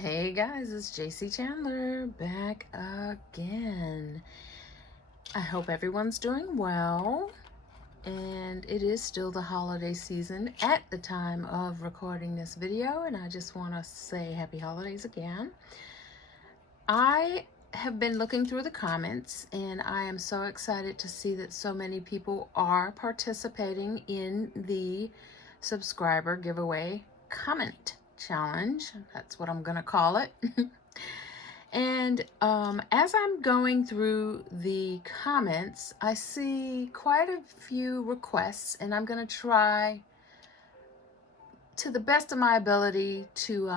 Hey guys, it's JayCee Chandler back again. I hope everyone's doing well, and it is still the holiday season at the time of recording this video, and I just want to say happy holidays again. I have been looking through the comments, and I am so excited to see that so many people are participating in the subscriber giveaway comment challenge. That's what I'm gonna call it. And as I'm going through the comments, I see quite a few requests, and I'm gonna try to the best of my ability to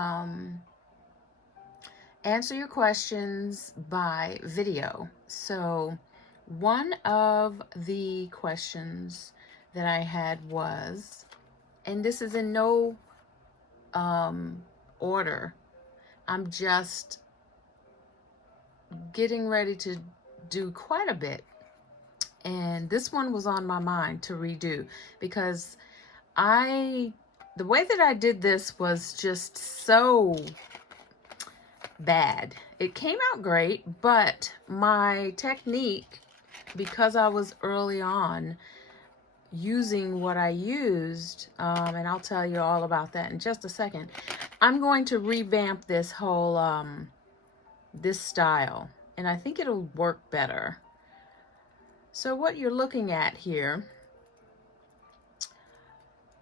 answer your questions by video. So one of the questions that I had was, and this is in no order, I'm just getting ready to do quite a bit, and this one was on my mind to redo because the way that I did this was just so bad. It came out great, but my technique, because I was early on using what I used, and I'll tell you all about that in just a second, I'm going to revamp this whole this style, and I think it'll work better. So what you're looking at here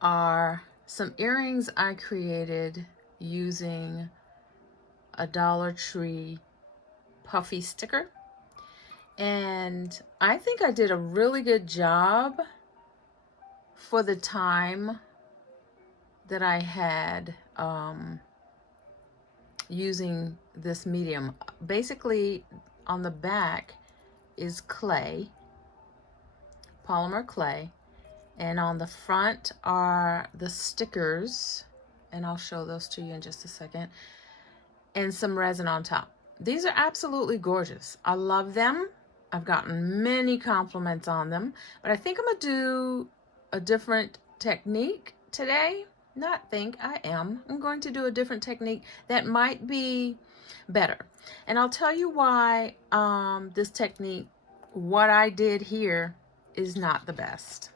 are some earrings I created using a Dollar Tree Puffy sticker, and I think I did a really good job for the time that I had using this medium. Basically, on the back is clay, polymer clay, and on the front are the stickers, and I'll show those to you in just a second, and some resin on top. These are absolutely gorgeous. I love them. I've gotten many compliments on them, but I think I'm gonna do a different technique today. I'm going to do a different technique that might be better. And I'll tell you why this technique, what I did here, is not the best.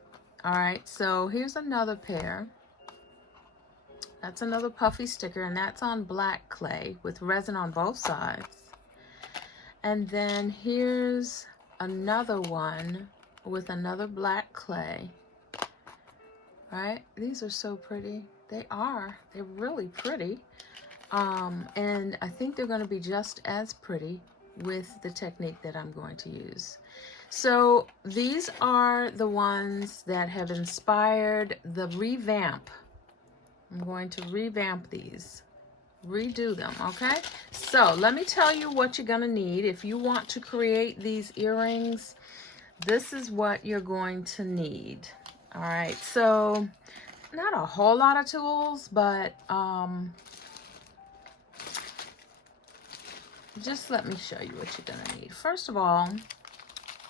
All right, so here's another pair. That's another Puffy sticker, and that's on black clay with resin on both sides. And then here's another one with another black clay. Right? These are so pretty. They're really pretty. And I think they're going to be just as pretty with the technique that I'm going to use. So these are the ones that have inspired the revamp. I'm going to revamp these, redo them, okay? So let me tell you what you're going to need. If you want to create these earrings, this is what you're going to need. All right, so not a whole lot of tools, but just let me show you what you're gonna need. First of all,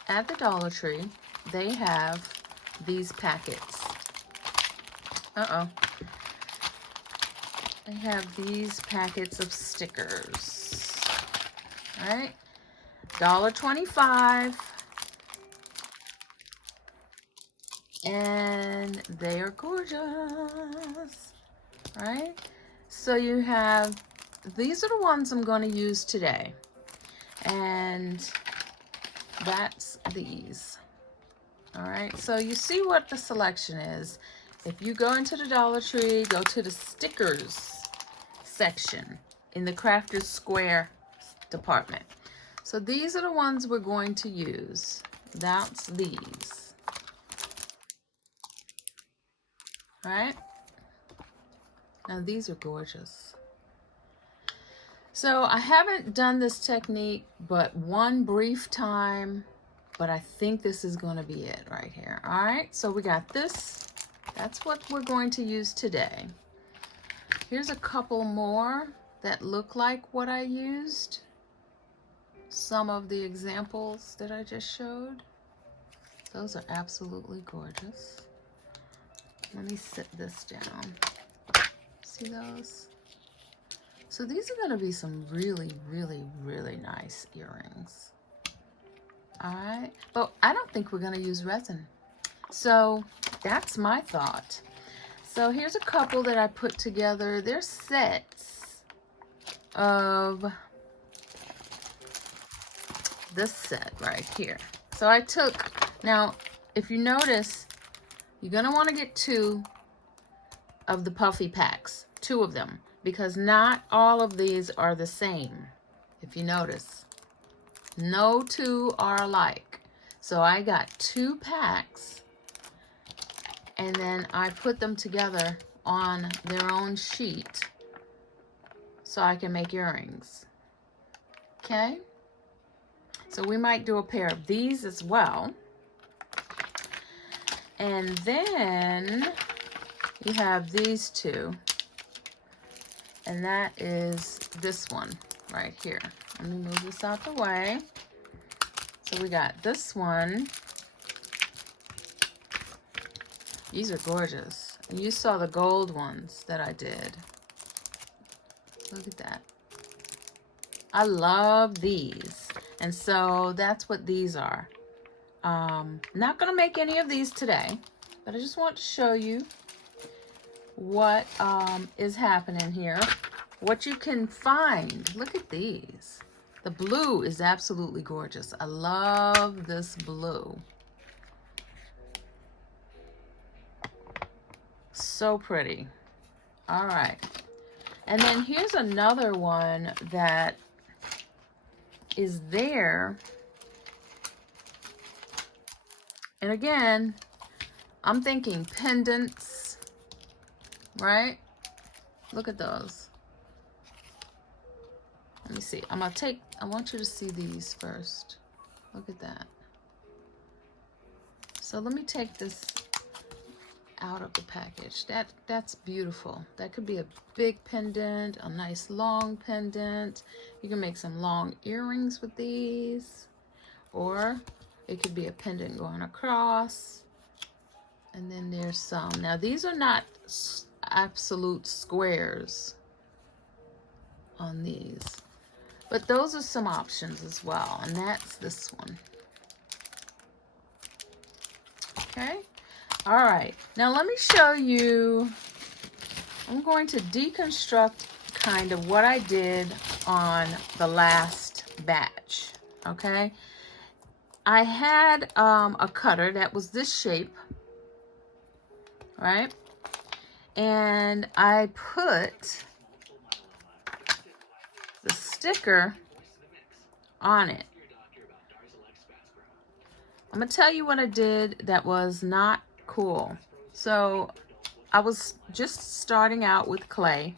at the Dollar Tree, they have these packets. They have these packets of stickers. All right, $1.25. And they are gorgeous, right? So you have, these are the ones I'm going to use today, and that's these. All right, so you see what the selection is. If you go into the Dollar Tree, go to the stickers section in the Crafters Square department. So these are the ones we're going to use. That's these. All right, now these are gorgeous. So I haven't done this technique but one brief time, but I think this is going to be it right here. All right, so we got this. That's what we're going to use today. Here's a couple more that look like what I used. Some of the examples that I just showed. Those are absolutely gorgeous. Let me sit this down. See those? So these are going to be some really, really, really nice earrings. All right, but I don't think we're going to use resin. So that's my thought. So here's a couple that I put together. They're sets of this set right here. So I took, now if you notice, you're going to want to get 2 of the Puffy packs, 2 of them, because not all of these are the same. If you notice, no 2 are alike. So I got 2 packs, and then I put them together on their own sheet so I can make earrings. Okay? So we might do a pair of these as well. And then you have these 2. And that is this one right here. Let me move this out the way. So we got this one. These are gorgeous. And you saw the gold ones that I did. Look at that. I love these. And so that's what these are. Not going to make any of these today, but I just want to show you what is happening here. What you can find. Look at these. The blue is absolutely gorgeous. I love this blue. So pretty. All right. And then here's another one that is there. And again, I'm thinking pendants, right? Look at those. Let me see. I want you to see these first. Look at that. So let me take this out of the package. That's beautiful. That could be a big pendant, a nice long pendant. You can make some long earrings with these, or it could be a pendant going across. And then there's some. Now these are not absolute squares on these, but those are some options as well. And that's this one. Okay. All right, now let me show you, I'm going to deconstruct kind of what I did on the last batch, okay? I had a cutter that was this shape, right? And I put the sticker on it. I'm gonna tell you what I did that was not cool. So I was just starting out with clay,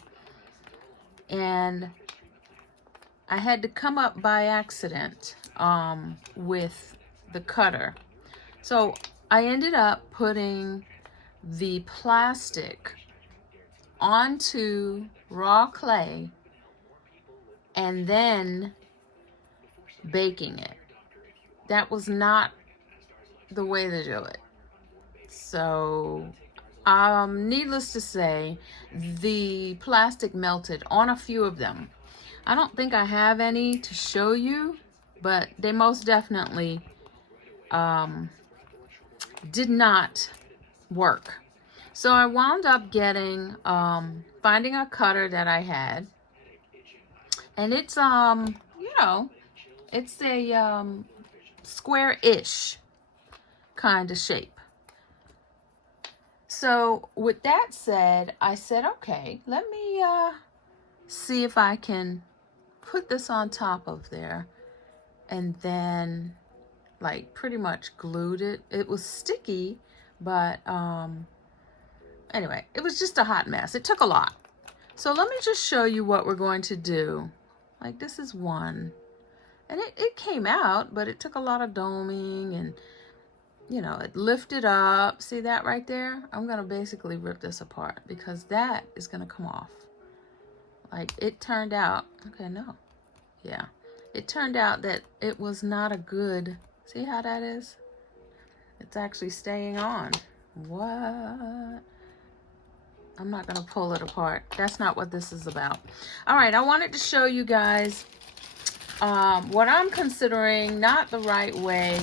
and I had to come up by accident with the cutter. So I ended up putting the plastic onto raw clay and then baking it. That was not the way to do it. So, needless to say, the plastic melted on a few of them. I don't think I have any to show you, but they most definitely did not work. So I wound up getting, finding a cutter that I had, and it's, you know, it's a square-ish kind of shape. So with that said, I said, okay, let me see if I can put this on top of there, and then like pretty much glued it. It was sticky, but anyway, it was just a hot mess. It took a lot. So let me just show you what we're going to do. Like this is one, and it came out, but it took a lot of doming, and you know, it lifted up. See that right there? I'm gonna basically rip this apart because that is gonna come off. Like it turned out, okay, no. Yeah, it turned out that it was not a good, see how that is? It's actually staying on. What? I'm not going to pull it apart. That's not what this is about. All right, I wanted to show you guys what I'm considering not the right way.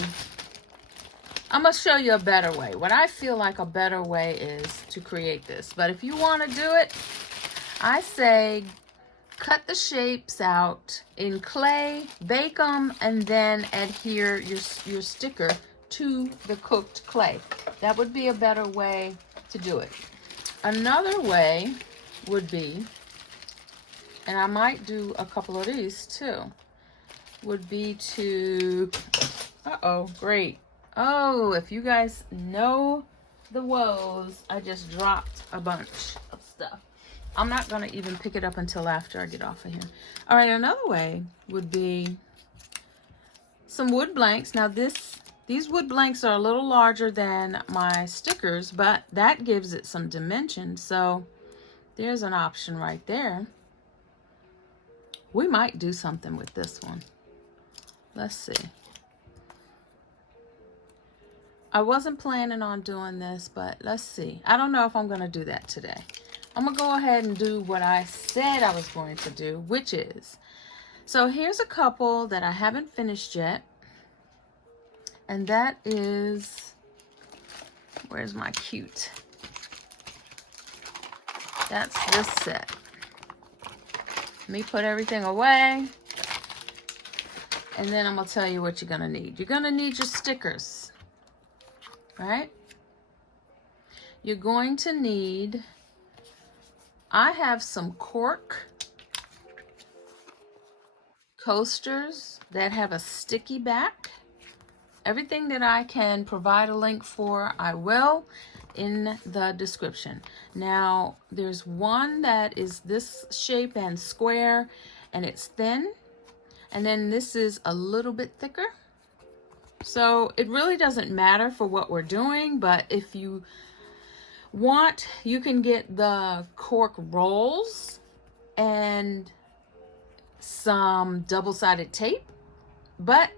I'm going to show you a better way. What I feel like a better way is to create this. But if you want to do it, I say cut the shapes out in clay, bake them, and then adhere your sticker to the cooked clay. That would be a better way to do it. Another way would be, and I might do a couple of these too, would be to, great. Oh, if you guys know the woes, I just dropped a bunch of stuff. I'm not going to even pick it up until after I get off of here. All right, another way would be some wood blanks. Now these wood blanks are a little larger than my stickers, but that gives it some dimension. So there's an option right there. We might do something with this one. Let's see. I wasn't planning on doing this, but let's see. I don't know if I'm going to do that today. I'm going to go ahead and do what I said I was going to do, which is, so here's a couple that I haven't finished yet. And that is, where's my cute? That's this set. Let me put everything away. And then I'm going to tell you what you're going to need. You're going to need your stickers. Right? You're going to need, I have some cork coasters that have a sticky back. Everything that I can provide a link for, I will in the description. Now, there's one that is this shape and square, and it's thin. And then this is a little bit thicker. So it really doesn't matter for what we're doing, but if you want, you can get the cork rolls and some double-sided tape. But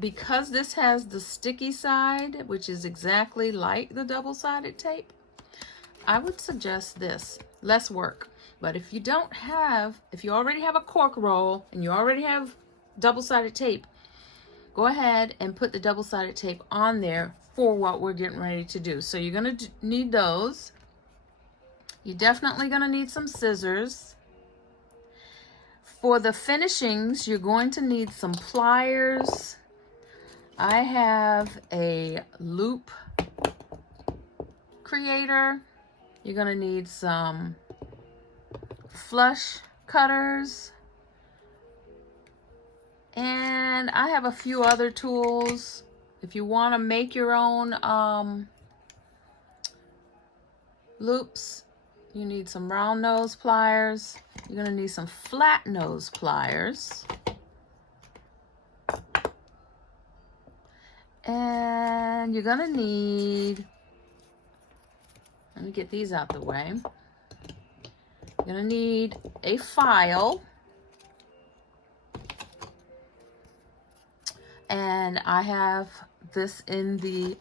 because this has the sticky side, which is exactly like the double-sided tape, I would suggest this. Less work. But if you don't have, if you already have a cork roll and you already have double-sided tape, go ahead and put the double-sided tape on there for what we're getting ready to do. So you're going to need those. You're definitely going to need some scissors. For the finishings, you're going to need some pliers. I have a loop creator. You're going to need some flush cutters. And I have a few other tools. If you want to make your own loops, you need some round nose pliers. You're going to need some flat nose pliers. And you're going to need, let me get these out the way. You're going to need a file. And I have this in the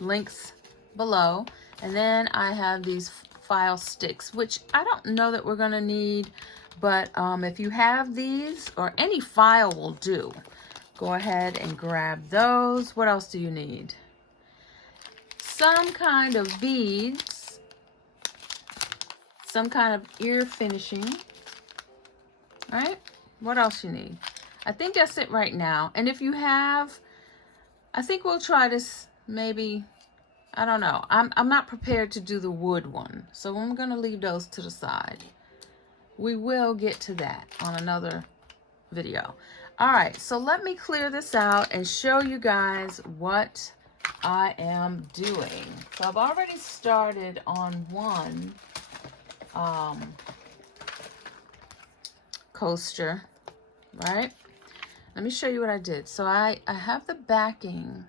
links below. And then I have these file sticks, which I don't know that we're going to need, but if you have these, or any file will do, go ahead and grab those. What else do you need? Some kind of beads, some kind of ear finishing. All right, what else you need? I think that's it right now. And if you have, I think we'll try this maybe, I don't know. I'm not prepared to do the wood one, so I'm going to leave those to the side. We will get to that on another video. All right, so let me clear this out and show you guys what I am doing. So I've already started on one coaster, right? Let me show you what I did. So I have the backing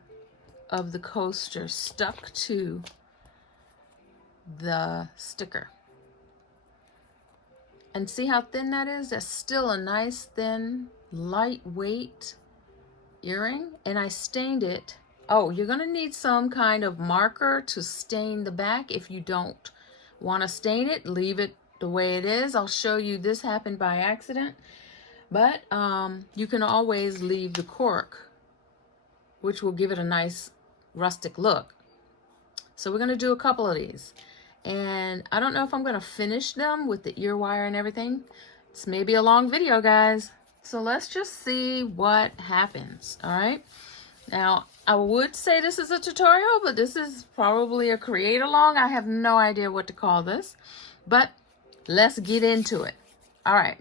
of the coaster stuck to the sticker. And see how thin that is? That's still a nice, thin, lightweight earring. And I stained it. Oh, you're going to need some kind of marker to stain the back if you don't Want to stain it, leave it the way it is. I'll show you this happened by accident. But you can always leave the cork, which will give it a nice rustic look. So we're going to do a couple of these. And I don't know if I'm going to finish them with the ear wire and everything. It's maybe a long video, guys. So let's just see what happens, all right? Now, I would say this is a tutorial, but this is probably a create along. I have no idea what to call this, but let's get into it. All right.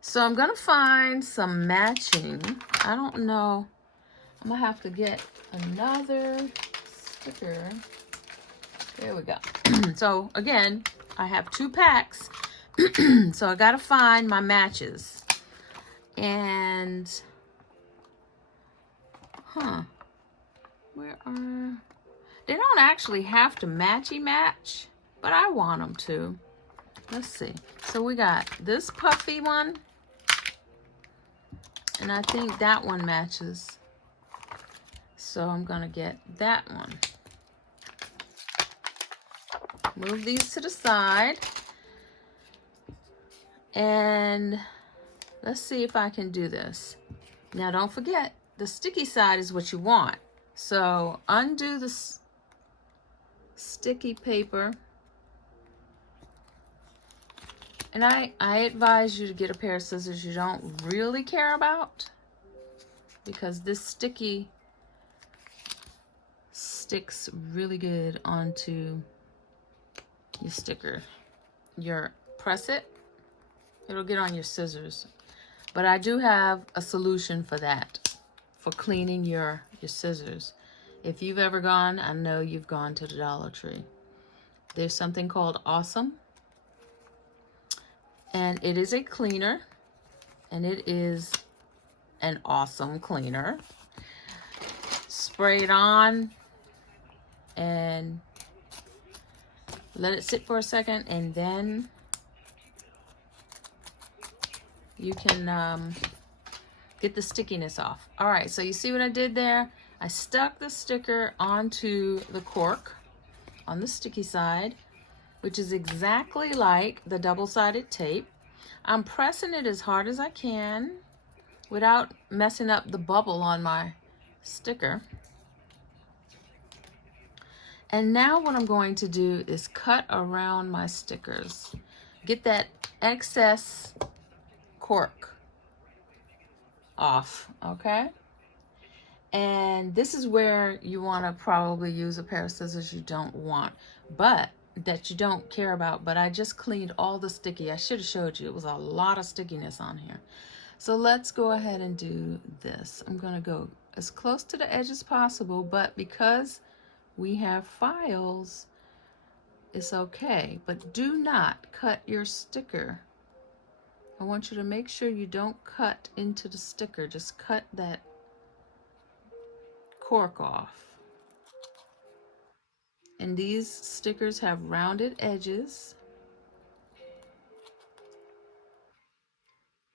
So I'm going to find some matching. I don't know. I'm going to have to get another sticker. There we go. So again, I have 2 packs. So I got to find my matches. And, where are, they don't actually have to matchy match, but I want them to. Let's see. So we got this puffy one, and I think that one matches. So I'm gonna get that one. Move these to the side. And let's see if I can do this. Now don't forget, the sticky side is what you want. So undo the sticky paper. And I advise you to get a pair of scissors you don't really care about, because this sticky sticks really good onto your sticker. You press it, it'll get on your scissors. But I do have a solution for that, for cleaning your scissors. If you've ever gone, I know you've gone to the Dollar Tree. There's something called Awesome. And it is a cleaner. And it is an awesome cleaner. Spray it on and let it sit for a second, and then you can get the stickiness off. All right, so you see what I did there? I stuck the sticker onto the cork on the sticky side, which is exactly like the double-sided tape. I'm pressing it as hard as I can without messing up the bubble on my sticker. And now what I'm going to do is cut around my stickers. Get that excess cork off, okay? And this is where you want to probably use a pair of scissors you don't want, but that you don't care about. But I just cleaned all the sticky. I should have showed you. It was a lot of stickiness on here. So let's go ahead and do this. I'm going to go as close to the edge as possible, but because we have files, it's okay. But do not cut your sticker. I want you to make sure you don't cut into the sticker. Just cut that cork off. And these stickers have rounded edges,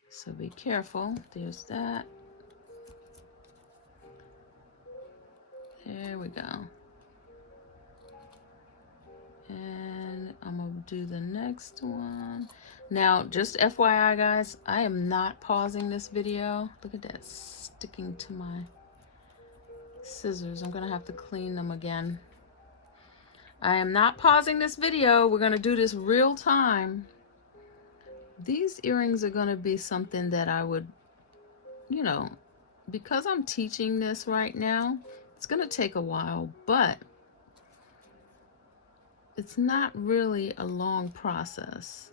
so be careful. There's that. There we go. And I'm gonna do the next one. Now, just FYI, guys, I am not pausing this video. Look at that sticking to my scissors. I'm gonna have to clean them again. I am not pausing this video. We're gonna do this real time. These earrings are gonna be something that I would, you know, because I'm teaching this right now, it's gonna take a while, but it's not really a long process.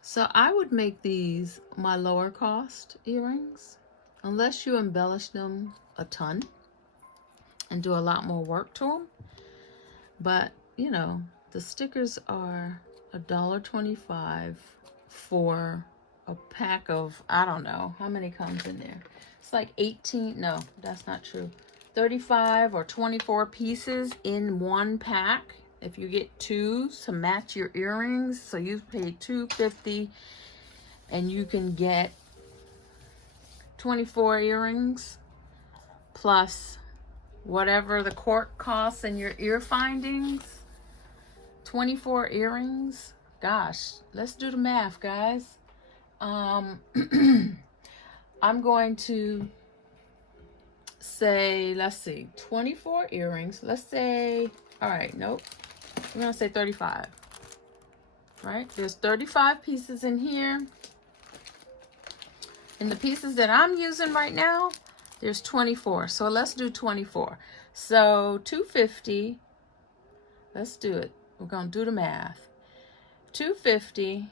So I would make these my lower cost earrings, unless you embellish them a ton and do a lot more work to them. But, you know, the stickers are $1.25 for a pack of, I don't know, how many comes in there? It's like 18, no, that's not true. 35 or 24 pieces in one pack. If you get 2 to match your earrings, so you've paid $2.50 and you can get 24 earrings plus whatever the cork costs and your ear findings. 24 earrings. Gosh, let's do the math, guys. I'm going to say, let's see, 24 earrings. Let's say, all right, nope. I'm gonna say 35. Right? There's 35 pieces in here. And the pieces that I'm using right now, there's 24. So let's do 24. So 250. Let's do it. We're gonna do the math. 250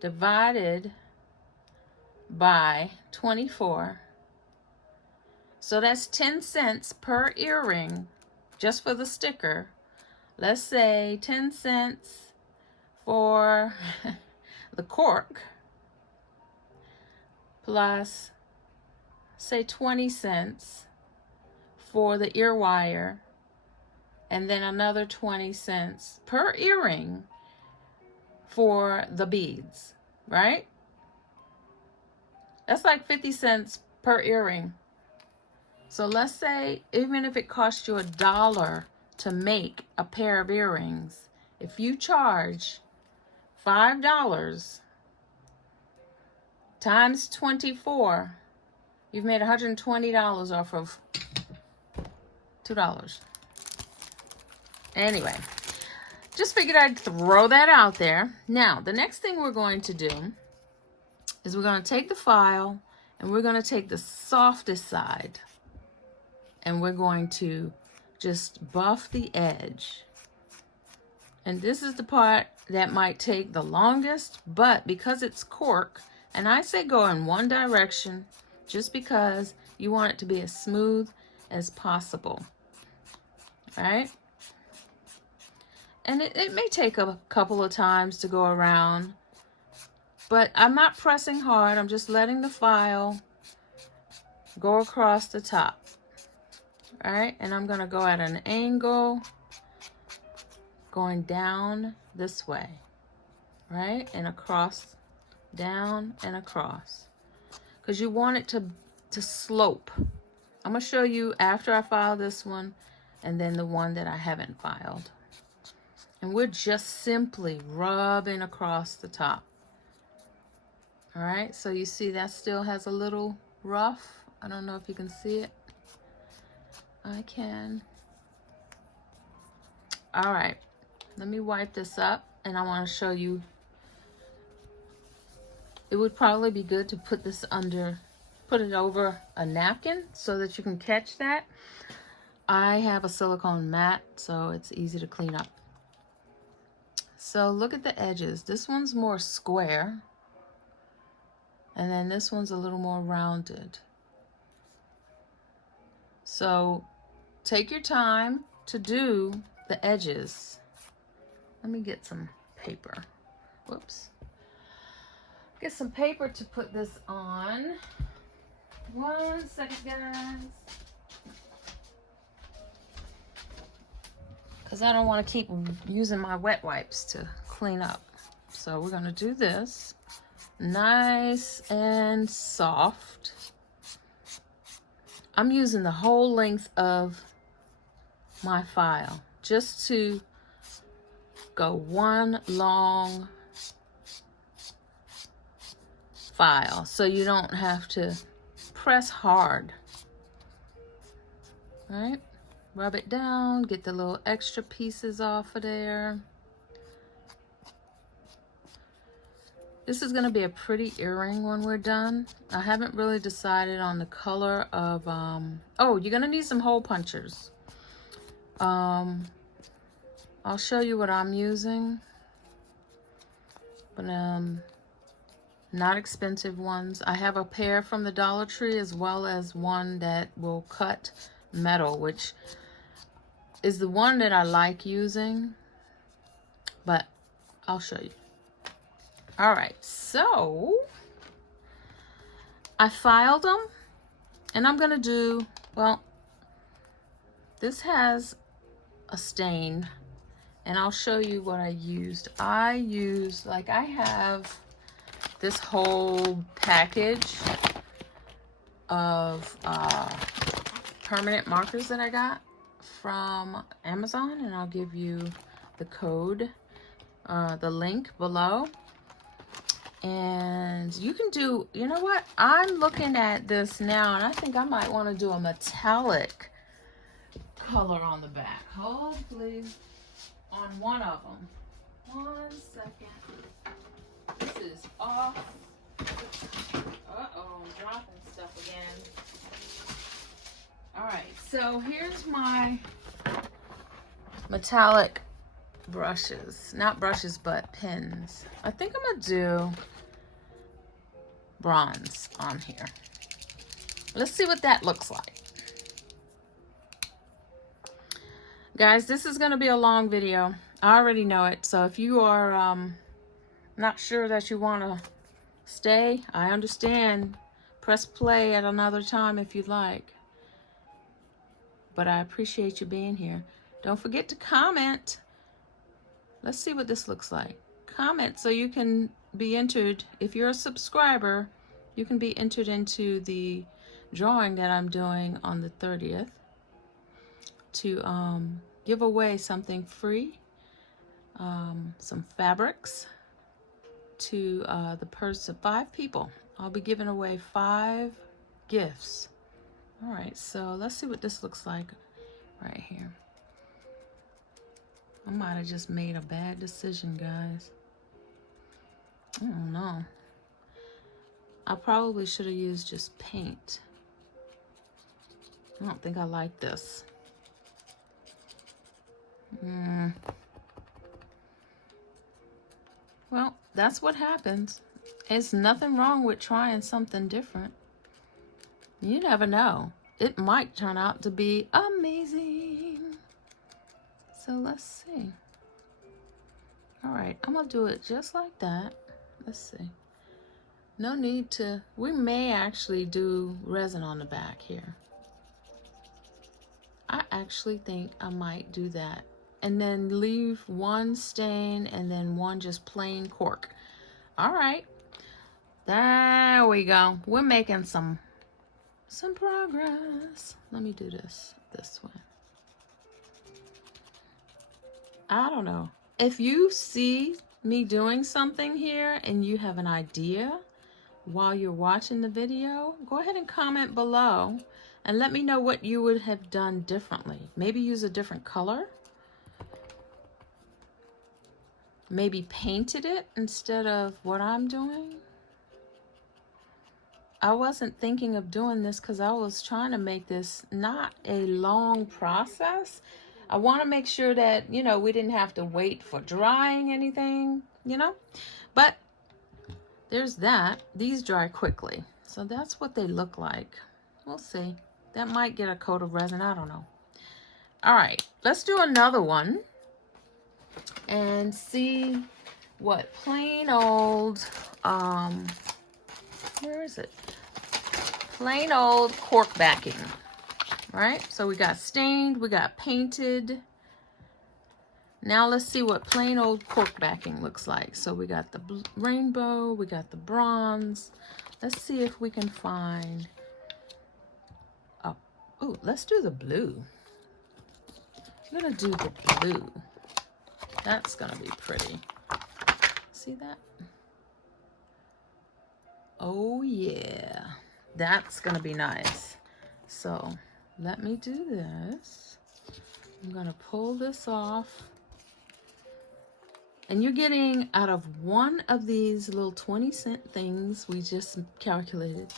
divided by 24. So that's 10 cents per earring just for the sticker. Let's say 10 cents for the cork plus say 20 cents for the ear wire, and then another 20 cents per earring for the beads, right? That's like 50 cents per earring. So let's say even if it costs you $1 to make a pair of earrings, if you charge $5 times 24, you've made $120 off of $2. Anyway, just figured I'd throw that out there. Now, the next thing we're going to do is we're going to take the file and we're going to take the softest side and we're going to just buff the edge. And this is the part that might take the longest, but because it's cork, and I say go in one direction just because you want it to be as smooth as possible, right? And it may take a couple of times to go around, but I'm not pressing hard. I'm just letting the file go across the top. All right, and I'm gonna go at an angle going down this way, right? And across, down and across, because you want it to slope. I'm gonna show you after I file this one and then the one that I haven't filed. And we're just simply rubbing across the top. All right, so you see that still has a little rough. I don't know if you can see it. I can. All right, let me wipe this up and I want to show you. It would probably be good to put this under, put it over a napkin so that you can catch that. I have a silicone mat, so it's easy to clean up. So look at the edges. This one's more square, and then this one's a little more rounded. So take your time to do the edges. Let me get some paper. Whoops. Get some paper to put this on. 1 second, guys. Because I don't want to keep using my wet wipes to clean up. So we're going to do this nice and soft. I'm using the whole length of my file just to go one long file so you don't have to press hard. All right, rub it down, get the little extra pieces off of there. This is going to be a pretty earring when we're done. I haven't really decided on the color of, oh, you're going to need some hole punchers. I'll show you what I'm using, but not expensive ones. I have a pair from the Dollar Tree as well as one that will cut metal, which is the one that I like using, but I'll show you. All right, so I filed them, and I'm gonna do, well, this has a stain, and I'll show you what I used. I used, like, I have this whole package of permanent markers that I got from Amazon, and I'll give you the code, the link below. And you can do, you know what? I'm looking at this now, and I think I might want to do a metallic color on the back. Hold, please, on one of them. 1 second. This is off. Uh-oh, I'm dropping stuff again. All right, so here's my metallic brushes. Not brushes, but pens. I think I'm gonna do bronze on here. Let's see what that looks like. Guys, this is gonna be a long video. I already know it, so if you are not sure that you wanna stay, I understand. Press play at another time if you'd like. But I appreciate you being here. Don't forget to comment. Let's see what this looks like. Comment so you can be entered. If you're a subscriber, you can be entered into the drawing that I'm doing on the 30th to give away something free, some fabrics to the person, 5 people. I'll be giving away 5 gifts. All right, so let's see what this looks like right here. I might have just made a bad decision, guys. I don't know. I probably should have used just paint. I don't think I like this. Well, that's what happens. There's nothing wrong with trying something different. You never know. It might turn out to be amazing. So let's see. All right, I'm gonna do it just like that. Let's see. No need to, we may actually do resin on the back here. I actually think I might do that. And then leave one stain and then one just plain cork. All right, there we go. We're making some progress. Let me do this way. I don't know. If you see me doing something here and you have an idea while you're watching the video, go ahead and comment below and let me know what you would have done differently. Maybe use a different color. Maybe painted it instead of what I'm doing. I wasn't thinking of doing this because I was trying to make this not a long process. I want to make sure that, you know, we didn't have to wait for drying anything, you know. But there's that. These dry quickly. So that's what they look like. We'll see. That might get a coat of resin. I don't know. All right. Let's do another one and see what plain old, where is it? Plain old cork backing, right? So we got stained, we got painted. Now let's see what plain old cork backing looks like. So we got the rainbow, we got the bronze. Let's see if we can find, oh, ooh, let's do the blue. I'm gonna do the blue. That's gonna be pretty. See that? Oh yeah. That's gonna be nice. So let me do this. I'm gonna pull this off. And you're getting out of one of these little 20-cent things we just calculated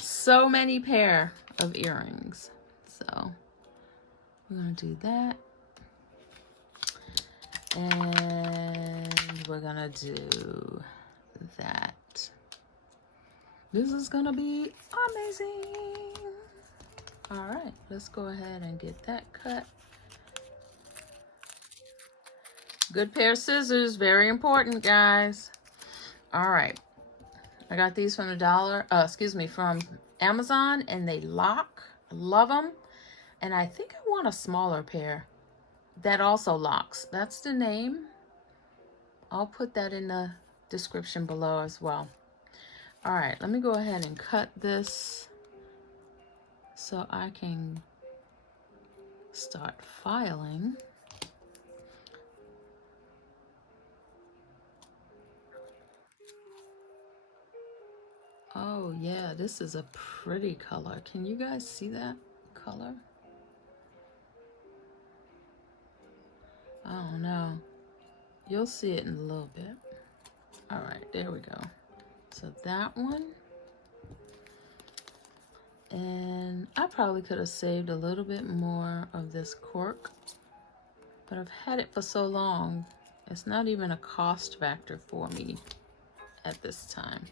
so many pair of earrings. So we're gonna do that. And we're gonna do that. This is gonna be amazing. All right, let's go ahead and get that cut. Good pair of scissors, very important, guys. All right, I got these from from Amazon, and they lock. I love them. And I think I want a smaller pair that also locks. That's the name. I'll put that in the description below as well. All right, let me go ahead and cut this so I can start filing. Oh yeah, this is a pretty color. Can you guys see that color? I don't know. You'll see it in a little bit. All right, there we go. So that one. And I probably could have saved a little bit more of this cork, but I've had it for so long, it's not even a cost factor for me at this time.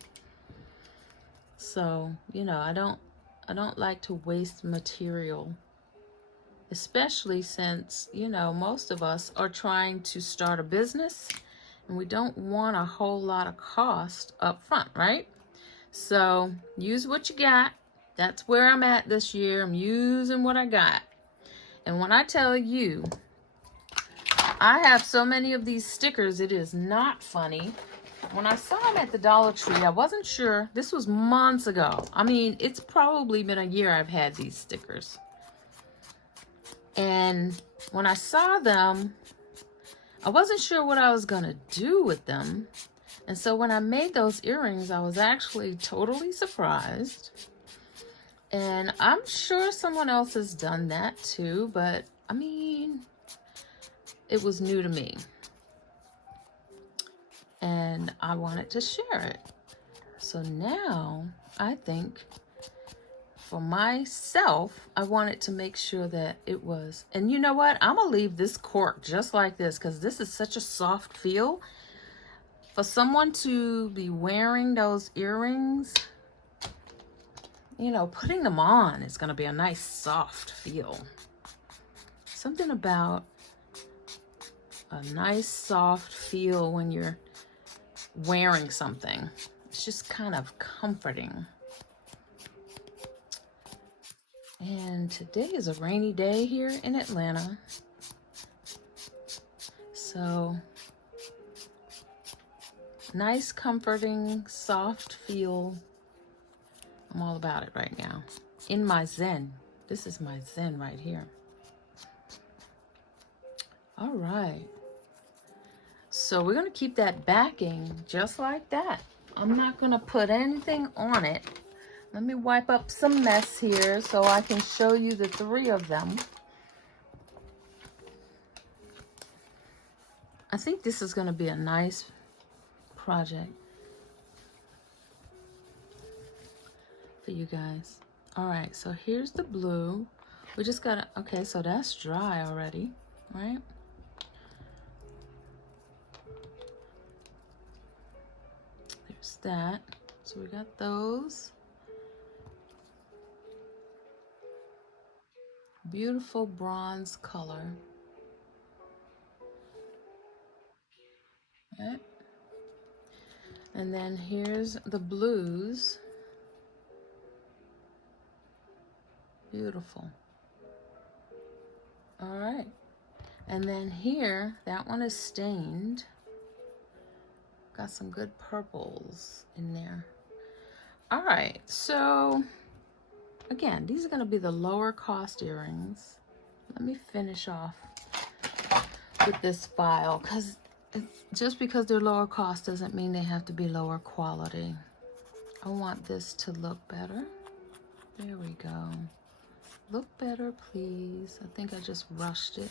So, you know, I don't like to waste material, especially since, you know, most of us are trying to start a business and we don't want a whole lot of cost up front, right? So use what you got. That's where I'm at this year. I'm using what I got. And when I tell you, I have so many of these stickers, it is not funny. When I saw them at the Dollar Tree, I wasn't sure. This was months ago. I mean, it's probably been a year I've had these stickers. And when I saw them, I wasn't sure what I was going to do with them. And so when I made those earrings, I was actually totally surprised. And I'm sure someone else has done that too, but I mean, it was new to me. And I wanted to share it. So now I think for myself, I wanted to make sure that it was, and you know what? I'm gonna leave this cork just like this because this is such a soft feel. For someone to be wearing those earrings, you know, putting them on is gonna be a nice soft feel. Something about a nice soft feel when you're wearing something. It's just kind of comforting. And today is a rainy day here in Atlanta. So nice, comforting, soft feel. I'm all about it right now. In my zen. This is my zen right here. All right. So we're going to keep that backing just like that. I'm not going to put anything on it. Let me wipe up some mess here so I can show you the 3 of them. I think this is going to be a nice project for you guys. All right, so here's the blue. We just got to, okay, so that's dry already, right? There's that. So we got those. Beautiful bronze color. Okay. And then here's the blues. Beautiful. All right. And then here, that one is stained. Got some good purples in there. All right, so again, these are going to be the lower cost earrings. Let me finish off with this file because just because they're lower cost doesn't mean they have to be lower quality. I want this to look better. There we go. Look better, please. I think I just rushed it.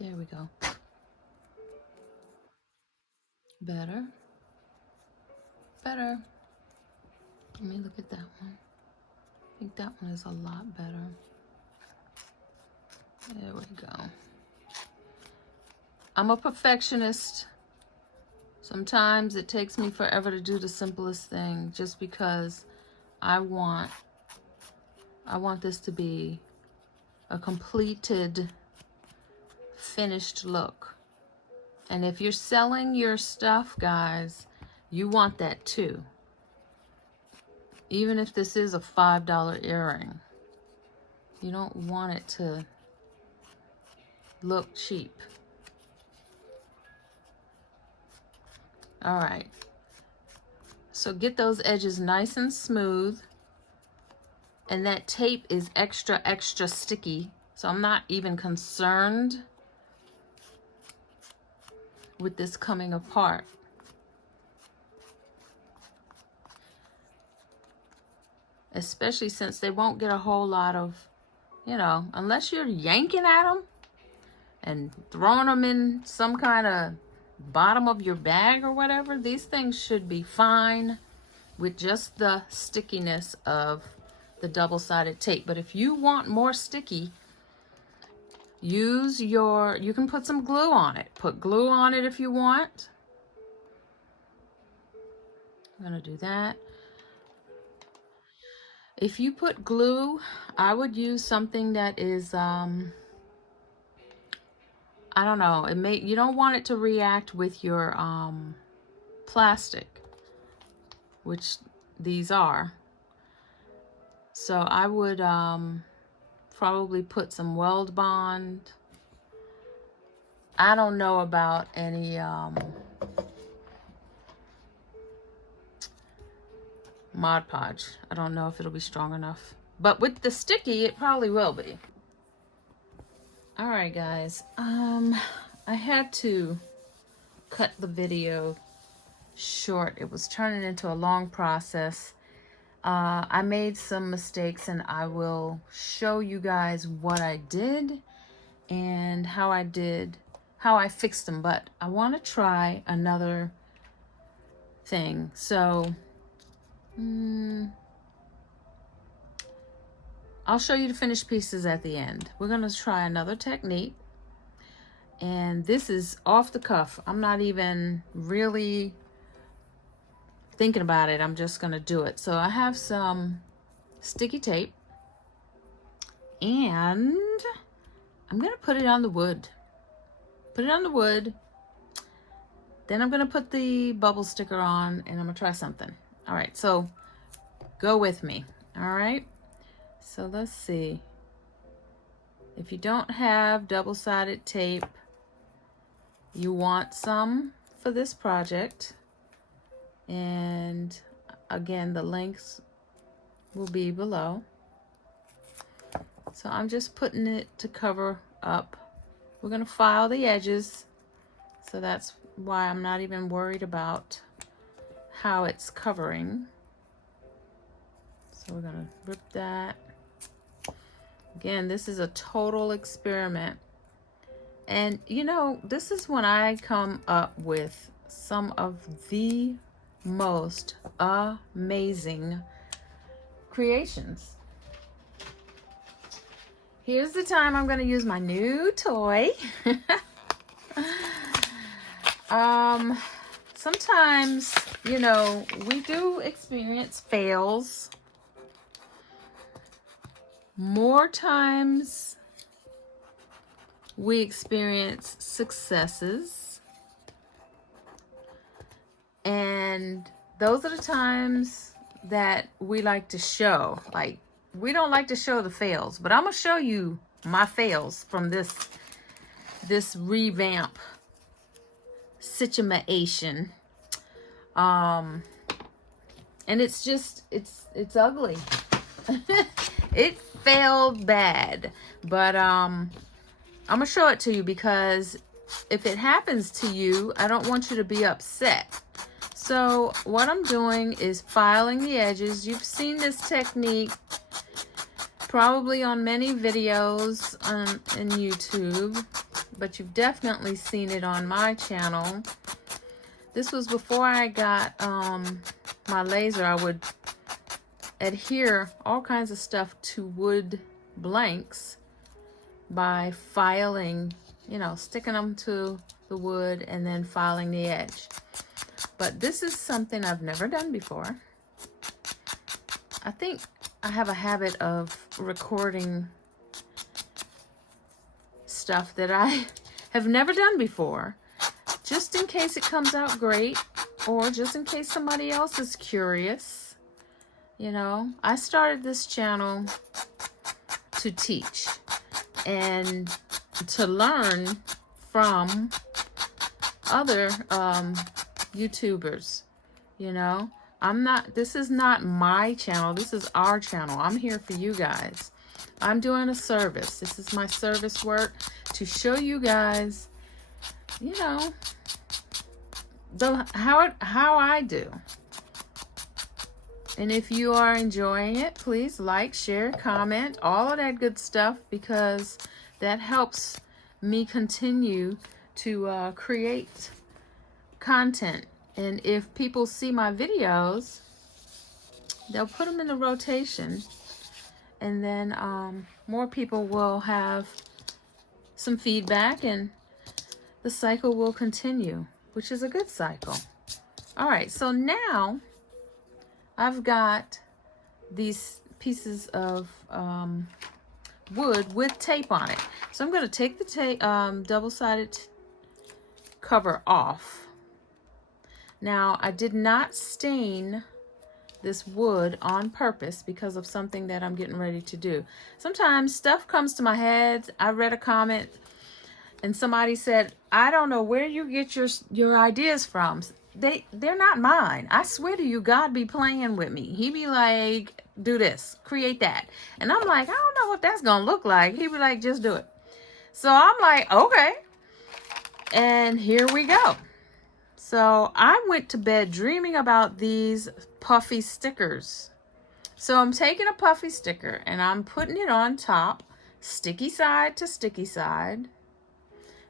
There we go. Better. Better. Let me look at that one. I think that one is a lot better. There we go. I'm a perfectionist. Sometimes it takes me forever to do the simplest thing just because I want this to be a completed, finished look. And if you're selling your stuff, guys, you want that too. Even if this is a $5 earring, you don't want it to look cheap. All right. So get those edges nice and smooth. And that tape is extra, extra sticky. So I'm not even concerned with this coming apart. especially since they won't get a whole lot of, you know, unless you're yanking at them and throwing them in some kind of bottom of your bag or whatever. These things should be fine with just the stickiness of the double-sided tape. But if you want more sticky, use your, you can put some glue on it. Put glue on it if you want. I'm gonna do that. If you put glue, I would use something that is, I don't know, you don't want it to react with your plastic, which these are. So I would probably put some Weld Bond. I don't know about any Mod Podge. I don't know if it'll be strong enough, but with the sticky it probably will be. All right guys, I had to cut the video short. It was turning into a long process. I made some mistakes, and I will show you guys what I did and how I fixed them. But I want to try another thing. So I'll show you the finished pieces at the end. We're going to try another technique, and this is off the cuff. I'm not even really thinking about it. I'm just going to do it. So I have some sticky tape, and I'm going to put it on the wood. Put it on the wood. Then I'm going to put the bubble sticker on, and I'm going to try something. All right, so go with me. All right, so let's see. If you don't have double-sided tape, you want some for this project. And again, the links will be below. So I'm just putting it to cover up. We're going to file the edges. So that's why I'm not even worried about how it's covering. So we're going to rip that. Again, this is a total experiment. And you know, this is when I come up with some of the most amazing creations. Here's the time I'm going to use my new toy. Sometimes, you know, we do experience fails. More times we experience successes. And those are the times that we like to show. Like, we don't like to show the fails, but I'm gonna show you my fails from this revamp situation. And it's just, it's ugly. It failed bad, but I'm gonna show it to you, because if it happens to you, I don't want you to be upset. So what I'm doing is filing the edges. You've seen this technique probably on many videos in YouTube, but you've definitely seen it on my channel. This was before I got my laser. I would adhere all kinds of stuff to wood blanks by filing, you know, sticking them to the wood and then filing the edge. But this is something I've never done before. I think I have a habit of recording stuff that I have never done before, just in case it comes out great, or just in case somebody else is curious. You know, I started this channel to teach and to learn from other YouTubers. You know, this is not my channel, this is our channel. I'm here for you guys. I'm doing a service. This is my service work, to show you guys, you know, how I do. And if you are enjoying it, please like, share, comment, all of that good stuff, because that helps me continue to create content. And if people see my videos, they'll put them in the rotation, and then more people will have some feedback, and the cycle will continue, which is a good cycle. All right, so now I've got these pieces of wood with tape on it. So I'm going to take the tape, double-sided cover off. Now, I did not stain this wood on purpose because of something that I'm getting ready to do. Sometimes stuff comes to my head. I read a comment and somebody said, I don't know where you get your ideas from. They're not mine. I swear to you, God be playing with me. He be like, do this, create that. And I'm like, I don't know what that's gonna look like. He be like, just do it. So I'm like, okay. And here we go. So I went to bed dreaming about these Puffy stickers. So I'm taking a Puffy sticker and I'm putting it on top, sticky side to sticky side.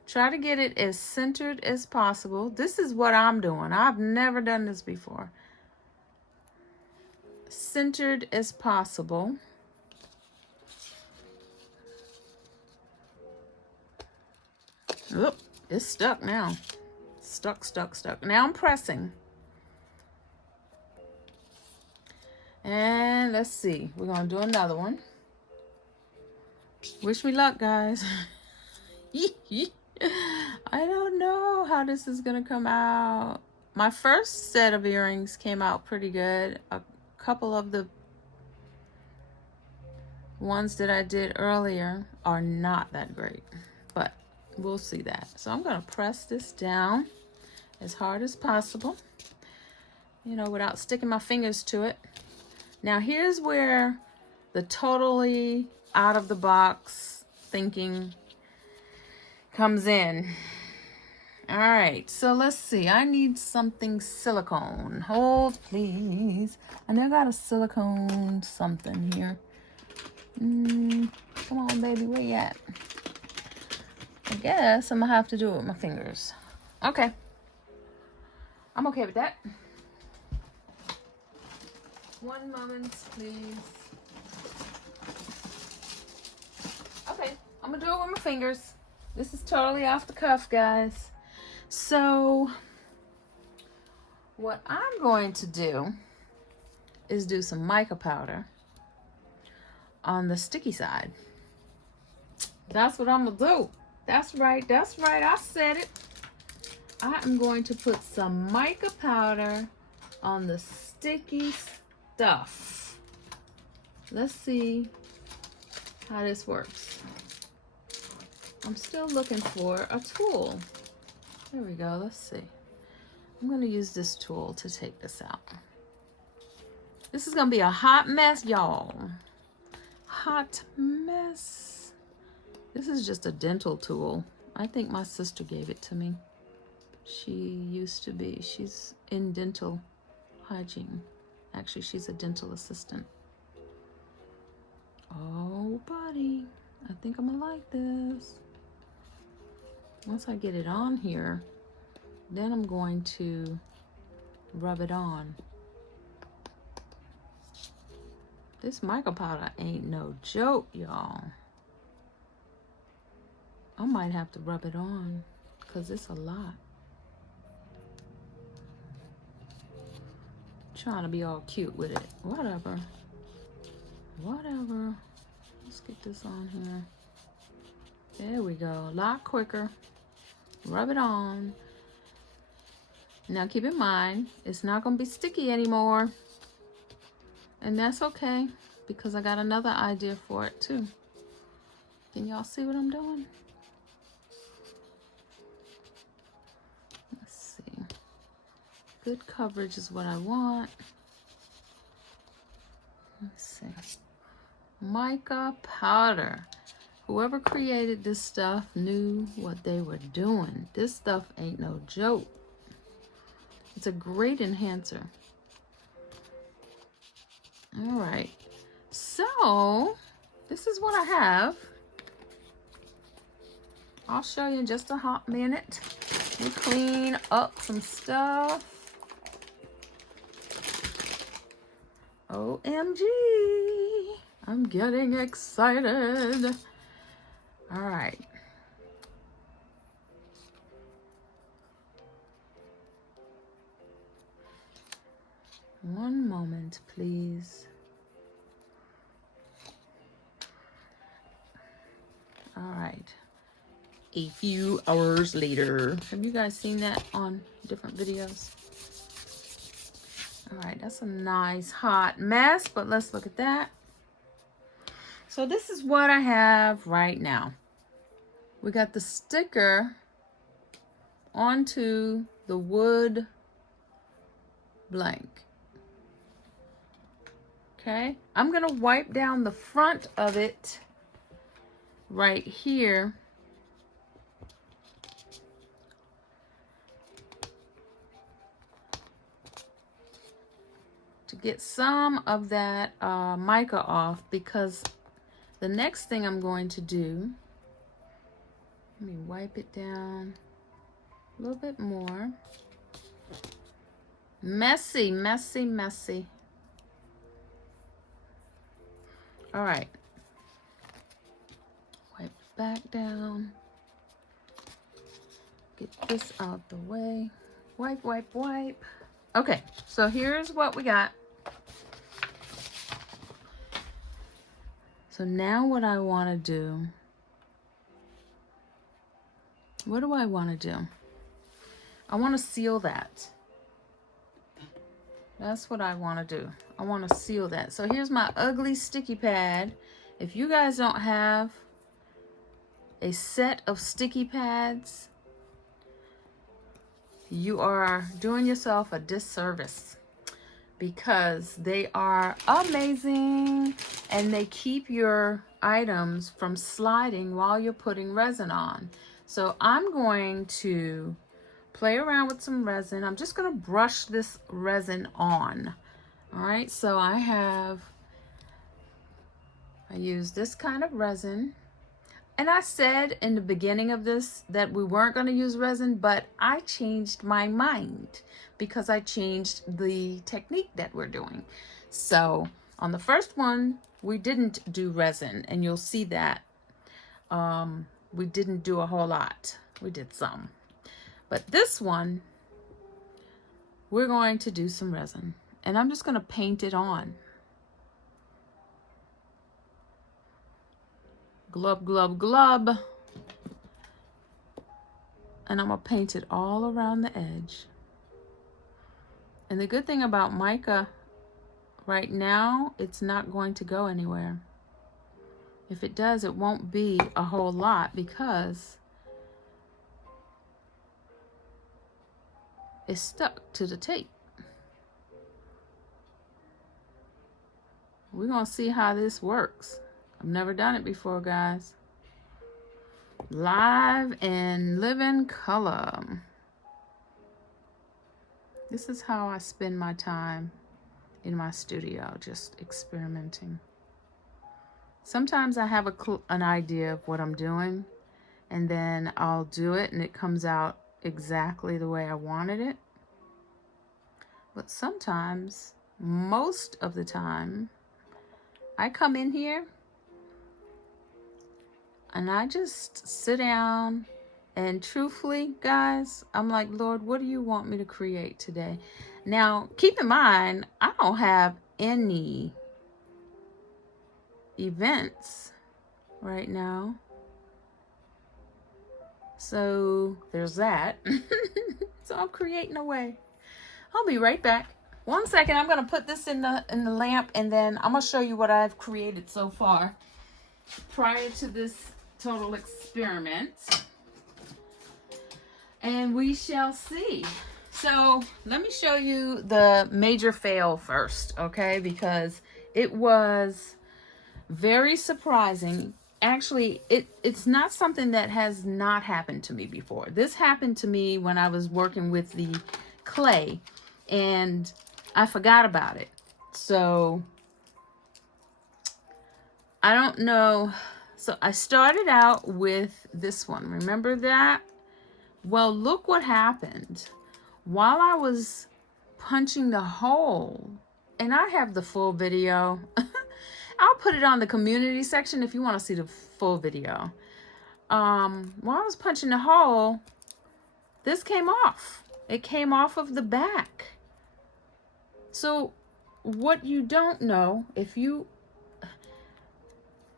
Try to get it as centered as possible. This is what I'm doing. I've never done this before. Centered as possible. Oop, it's stuck now. Stuck. Now I'm pressing. And let's see. We're going to do another one. Wish me luck, guys. I don't know how this is going to come out. My first set of earrings came out pretty good. A couple of the ones that I did earlier are not that great, but we'll see that. So I'm going to press this down as hard as possible, you know, without sticking my fingers to it. Now here's where the totally out of the box thinking comes in. All right, so let's see. I need something silicone. Hold, please. I know I got a silicone something here. Come on, baby, where you at? I guess I'm gonna have to do it with my fingers. Okay. I'm okay with that. One moment, please. Okay, I'm gonna do it with my fingers. This is totally off the cuff, guys. So what I'm going to do is do some mica powder on the sticky side. That's what I'm gonna do. That's right, I said it. I am going to put some mica powder on the sticky stuff. Let's see how this works. I'm still looking for a tool. There we go, let's see. I'm gonna use this tool to take this out. This is gonna be a hot mess, y'all. Hot mess. This is just a dental tool. I think my sister gave it to me. She's in dental hygiene. Actually, she's a dental assistant. Oh, buddy, I think I'm gonna like this. Once I get it on here, then I'm going to rub it on. This mica powder ain't no joke, y'all. I might have to rub it on because it's a lot. Trying to be all cute with it. Whatever. Let's get this on here. There we go. A lot quicker. Rub it on. Now keep in mind, it's not going to be sticky anymore. And that's okay, because I got another idea for it too. Can y'all see what I'm doing? Let's see. Good coverage is what I want. Let's see. Mica powder. Whoever created this stuff knew what they were doing. This stuff ain't no joke. It's a great enhancer. All right, so this is what I have. I'll show you in just a hot minute. We clean up some stuff. OMG, I'm getting excited. All right. One moment, please. All right. A few hours later. Have you guys seen that on different videos? All right, that's a nice hot mess, but let's look at that. So this is what I have right now. We got the sticker onto the wood blank. Okay, I'm gonna wipe down the front of it right here. To get some of that mica off, because the next thing I'm going to do, let me wipe it down a little bit more. Messy, messy, messy. All right. Wipe it back down. Get this out the way. Wipe, wipe, wipe. Okay, so here's what we got. So now what I want to do, what do I want to do? I want to seal that. That's what I want to do. I want to seal that. So here's my ugly sticky pad. If you guys don't have a set of sticky pads, you are doing yourself a disservice, because they are amazing and they keep your items from sliding while you're putting resin on. So I'm going to play around with some resin. I'm just going to brush this resin on. All right, so I use this kind of resin. And I said in the beginning of this that we weren't going to use resin, but I changed my mind because I changed the technique that we're doing. So on the first one, we didn't do resin, and you'll see that we didn't do a whole lot. We did some. But this one, we're going to do some resin, and I'm just going to paint it on. Glub, glub, glub. And I'm going to paint it all around the edge. And the good thing about mica right now, it's not going to go anywhere. If it does, it won't be a whole lot because it's stuck to the tape. We're going to see how this works. I've never done it before, guys. Live and living color. This is how I spend my time in my studio, just experimenting. Sometimes I have an idea of what I'm doing, and then I'll do it and it comes out exactly the way I wanted it. But sometimes, most of the time, I come in here and I just sit down, and truthfully, guys, I'm like, Lord, what do you want me to create today? Now, keep in mind, I don't have any events right now. So there's that. So I'm creating away. I'll be right back. 1 second, I'm gonna put this in the lamp, and then I'm gonna show you what I've created so far prior to this total experiment, and we shall see. So let me show you the major fail first, okay? Because it was very surprising. Actually, it's not something that has not happened to me before. This happened to me when I was working with the clay, and I forgot about it. So I don't know. So I started out with this one. Remember that? Well, look what happened. While I was punching the hole, and I have the full video. I'll put it on the community section if you want to see the full video. While I was punching the hole, this came off. It came off of the back. So what you don't know,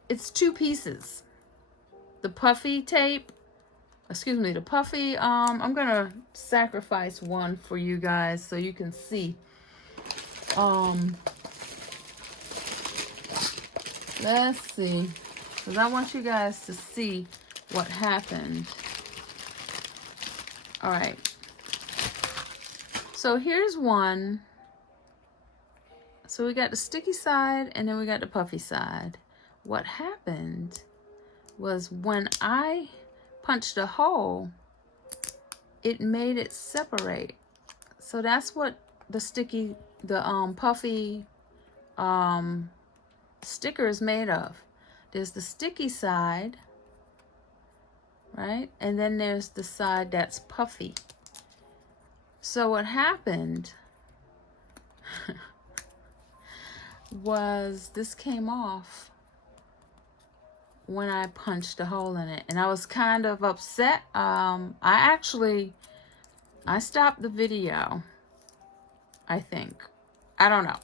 it's two pieces. The puffy tape, the puffy, I'm gonna sacrifice one for you guys so you can see. Let's see, because I want you guys to see what happened. All right. So here's one. So we got the sticky side and then we got the puffy side. What happened was when I punched a hole, it made it separate. So that's what the puffy sticker is made of. There's the sticky side, right? And then there's the side that's puffy. So what happened was this came off when I punched a hole in it, and I was kind of upset. I stopped the video, I think. I don't know,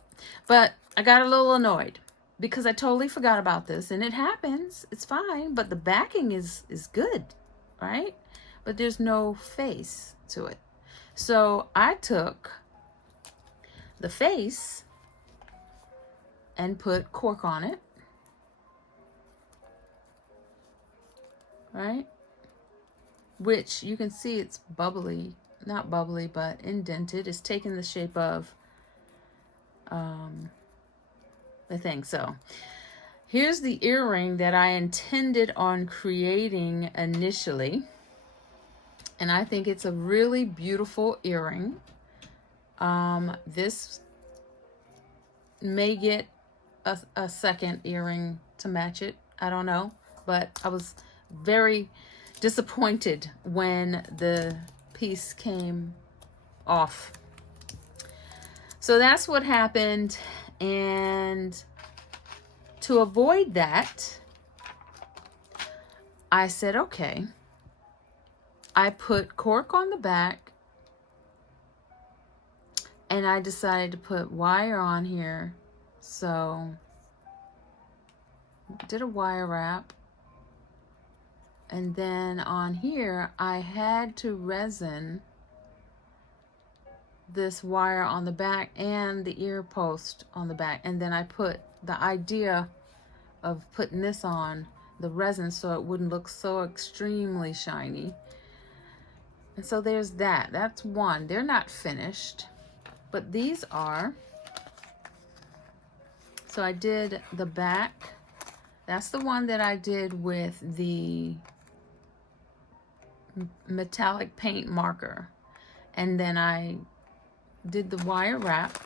but I got a little annoyed because I totally forgot about this, and it happens. It's fine, but the backing is good, right? But there's no face to it. So I took the face and put cork on it, right? Which you can see it's bubbly, not bubbly, but indented. It's taking the shape of the thing. So here's the earring that I intended on creating initially. And I think it's a really beautiful earring. This may get a second earring to match it. I don't know. But I was very disappointed when the piece came off. So that's what happened. And to avoid that, I said, okay. I put cork on the back, and I decided to put wire on here. So did a wire wrap, and then on here I had to resin this wire on the back and the ear post on the back, and then I put the idea of putting this on the resin so it wouldn't look so extremely shiny. And so there's that. That's one. They're not finished, but these are. So I did the back. That's the one that I did with the metallic paint marker. And then I did the wire wrap,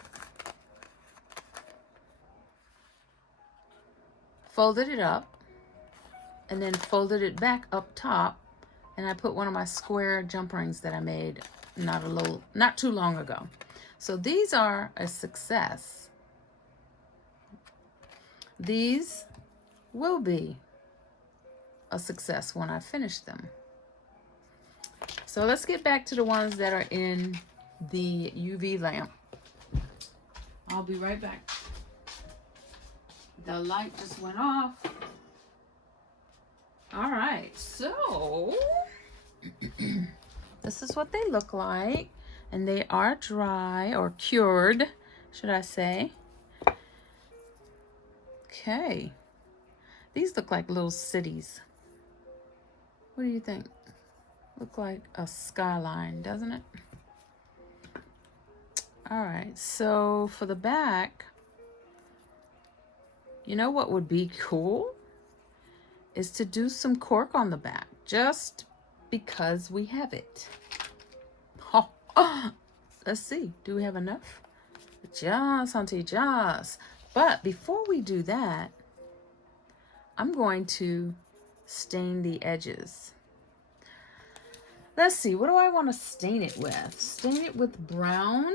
folded it up, and then folded it back up top. And I put one of my square jump rings that I made not too long ago. So these are a success. These will be a success when I finish them. So let's get back to the ones that are in the UV lamp. I'll be right back. The light just went off. All right, so this is what they look like, and they are dry or cured, should I say. Okay, these look like little cities. What do you think? Look like a skyline, doesn't it? All right, so for the back, you know what would be cool? Is to do some cork on the back, just because we have it. Let's see, do we have enough? Just, auntie, just. But before we do that, I'm going to stain the edges. Let's see, what do I want to stain it with? Stain it with brown.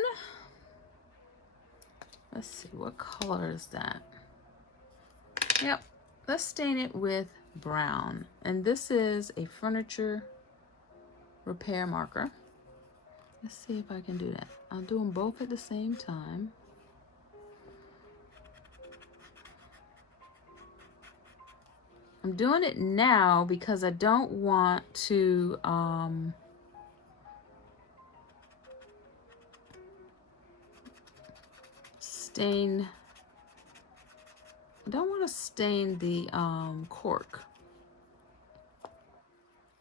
Let's see, what color is that? Yep, let's stain it with brown. And this is a furniture repair marker. Let's see if I can do that. I'll do them both at the same time. I'm doing it now because I don't want to stain. I don't want to stain the cork.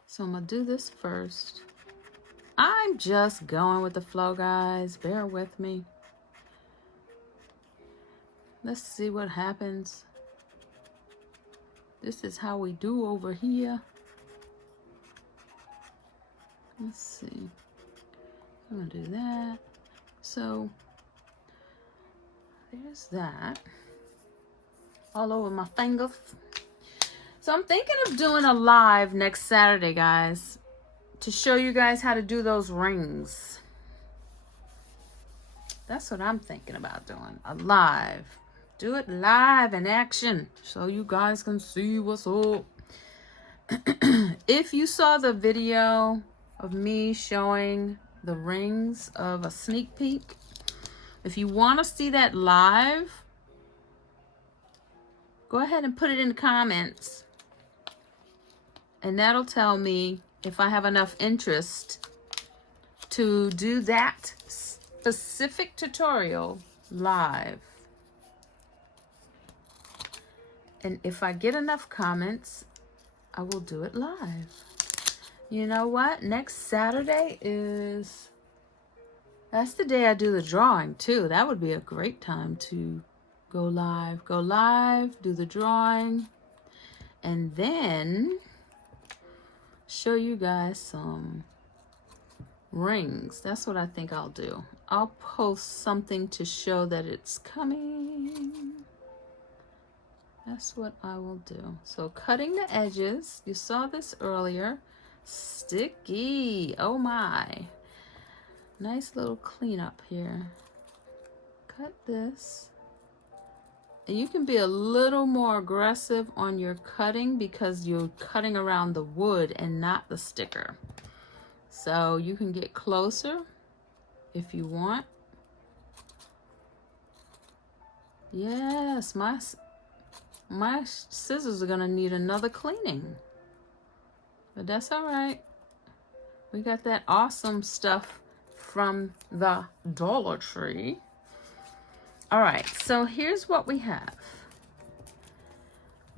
So I'm gonna do this first. I'm just going with the flow, guys. Bear with me. Let's see what happens. This is how we do over here. Let's see. I'm gonna do that. So there's that. All over my fingers. So I'm thinking of doing a live next Saturday, guys, to show you guys how to do those rings. That's what I'm thinking about doing, a live. Do it live in action so you guys can see what's up. If you saw the video of me showing the rings of a sneak peek, if you want to see that live, go ahead and put it in the comments. And that'll tell me if I have enough interest to do that specific tutorial live. And if I get enough comments, I will do it live. You know what? Next Saturday that's the day I do the drawing too. That would be a great time to go live. Go live, do the drawing, and then show you guys some rings. That's what I think I'll do. I'll post something to show that it's coming. That's what I will do. So cutting the edges, you saw this earlier. Sticky, oh my. Nice little cleanup here. Cut this. And you can be a little more aggressive on your cutting because you're cutting around the wood and not the sticker. So you can get closer if you want. Yes, my scissors are gonna need another cleaning. But that's all right. We got that awesome stuff from the Dollar Tree. All right, so here's what we have.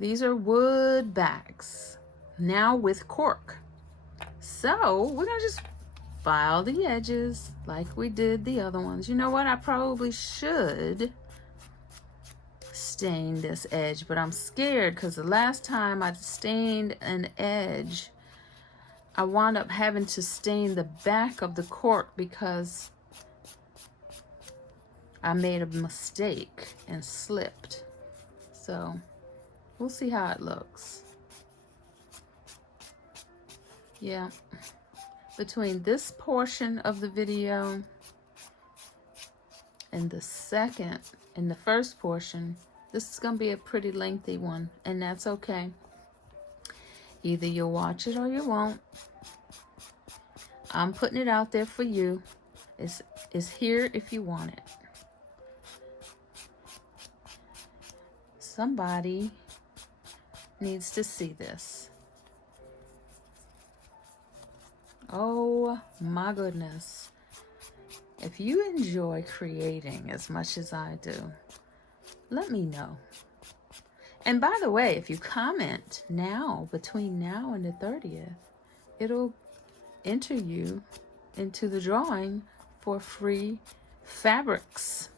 These are wood bags, now with cork. So we're gonna just file the edges like we did the other ones. You know what? I probably should stain this edge, but I'm scared because the last time I stained an edge, I wound up having to stain the back of the cork because I made a mistake and slipped. So we'll see how it looks. Yeah, between this portion of the video and the first portion, this is gonna be a pretty lengthy one, and that's okay. Either you'll watch it or you won't. I'm putting it out there for you. It's here if you want it. Somebody needs to see this. Oh my goodness. If you enjoy creating as much as I do, let me know. And by the way, if you comment now, between now and the 30th, it'll enter you into the drawing for free fabrics.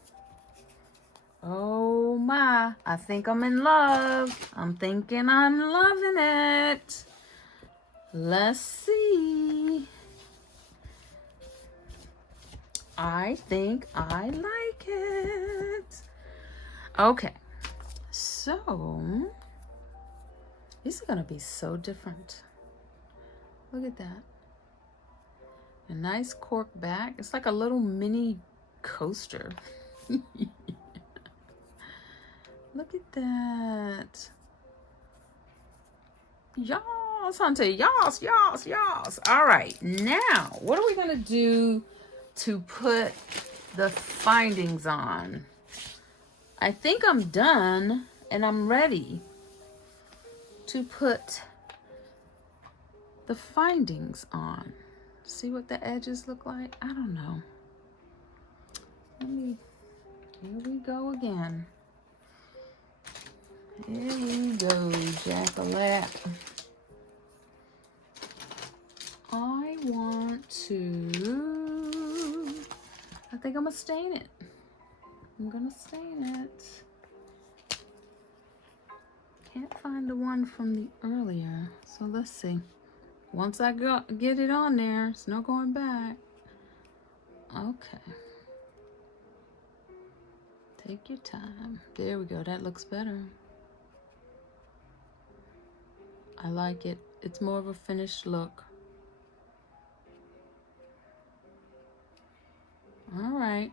Oh my, I think I'm in love. I'm thinking I'm loving it. Let's see. I think I like it. Okay, so These are gonna be so different. Look at that. A nice cork back. It's like a little mini coaster. Look at that. Yas, hunty. Yas, yas, yas. All right, now what are we gonna do to put the findings on? I think I'm done and I'm ready to put the findings on. See what the edges look like? I don't know. Here we go again. Here we go, Jacqueline. I want to, I think I'm gonna stain it. I'm gonna stain it. Can't find the one from the earlier, so let's see. Once I get it on there, it's no going back. Okay. Take your time. There we go, that looks better. I like it. It's more of a finished look. All right.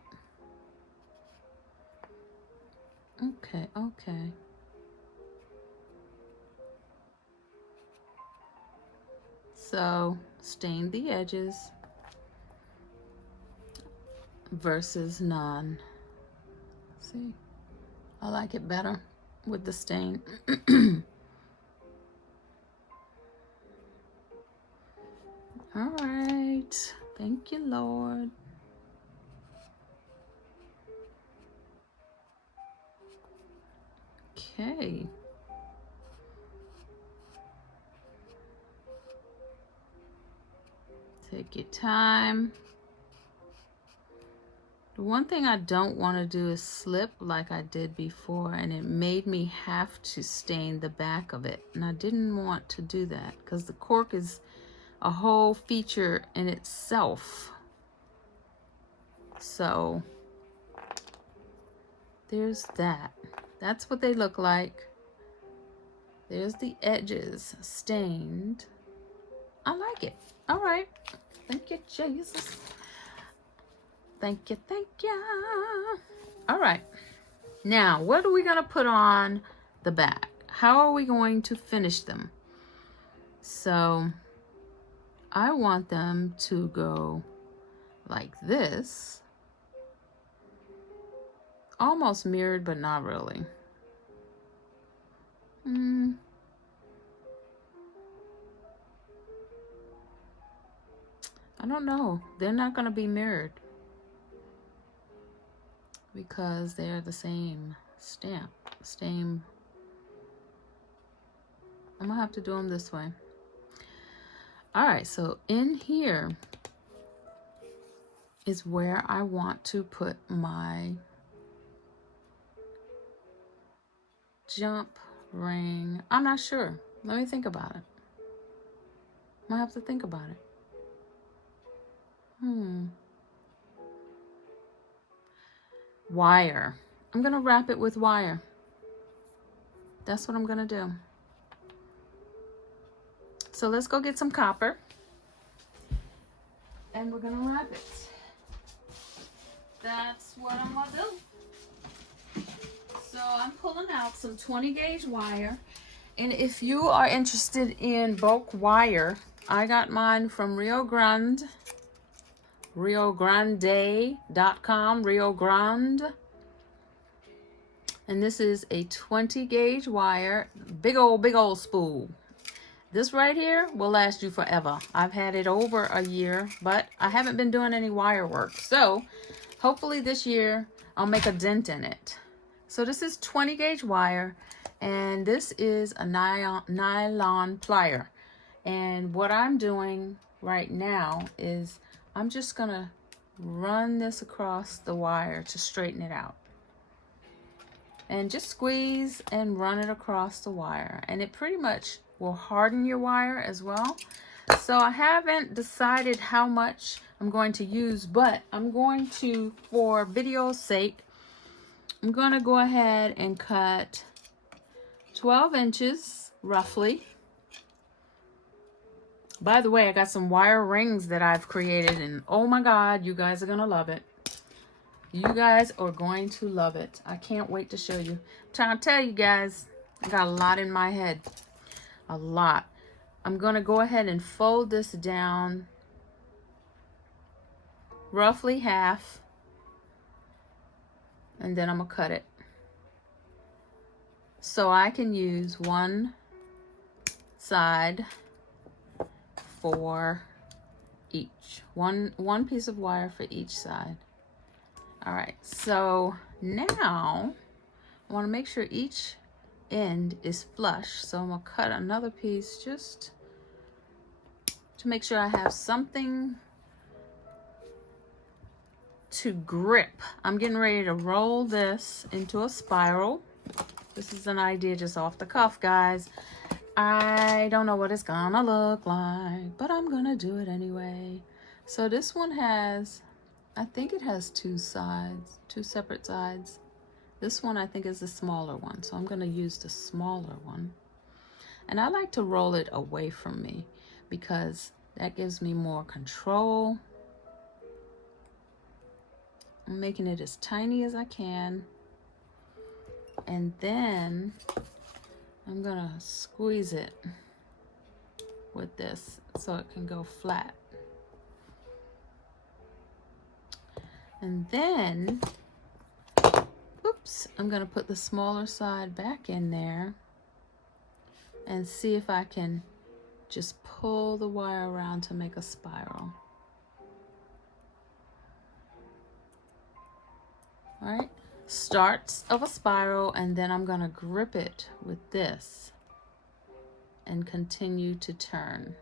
Okay, okay. So, stain the edges versus none. See, I like it better with the stain. All right, thank you, Lord. Okay. Take your time. The one thing I don't want to do is slip like I did before, and it made me have to stain the back of it. And I didn't want to do that because the cork is a whole feature in itself. So there's that. That's what they look like. There's the edges stained. I like it. All right. Thank you, Jesus. Thank you, thank you. All right. Now, what are we going to put on the back? How are we going to finish them? So, I want them to go like this. Almost mirrored, but not really. I don't know. They're not going to be mirrored because they're the same stamp. Same. I'm going to have to do them this way. All right, so in here is where I want to put my jump ring. I'm not sure. Let me think about it. I'm going to have to think about it. Wire. I'm going to wrap it with wire. That's what I'm going to do. So let's go get some copper. And we're going to wrap it. That's what I'm going to do. So I'm pulling out some 20 gauge wire. And if you are interested in bulk wire, I got mine from RioGrande.com, Rio Grande. And this is a 20 gauge wire, big old spool. This right here will last you forever. I've had it over a year, but I haven't been doing any wire work. So hopefully this year I'll make a dent in it. So this is 20 gauge wire, and this is a nylon plier. And what I'm doing right now is I'm just gonna run this across the wire to straighten it out. And just squeeze and run it across the wire. And it pretty much will harden your wire as well. So I haven't decided how much I'm going to use, but I'm going to, for video's sake, I'm going to go ahead and cut 12 inches roughly. By the way, I got some wire rings that I've created, and oh my God, you guys are gonna love it. You guys are going to love it. I can't wait to show you. I'm trying to tell you guys, I got a lot in my head. A lot. I'm gonna go ahead and fold this down roughly half, and then I'm gonna cut it. So I can use one side for each. One piece of wire for each side. All right, so now I want to make sure each end is flush. So I'm gonna cut another piece just to make sure I have something to grip. I'm getting ready to roll this into a spiral. This is an idea just off the cuff, guys. I don't know what it's gonna look like, but I'm gonna do it anyway. So this one has, I think it has two sides, two separate sides. This one I think is the smaller one, so I'm gonna use the smaller one. And I like to roll it away from me because that gives me more control. I'm making it as tiny as I can. And then I'm gonna squeeze it with this so it can go flat. And then, oops, I'm gonna put the smaller side back in there and see if I can just pull the wire around to make a spiral. All right, starts of a spiral, and then I'm gonna grip it with this and continue to turn.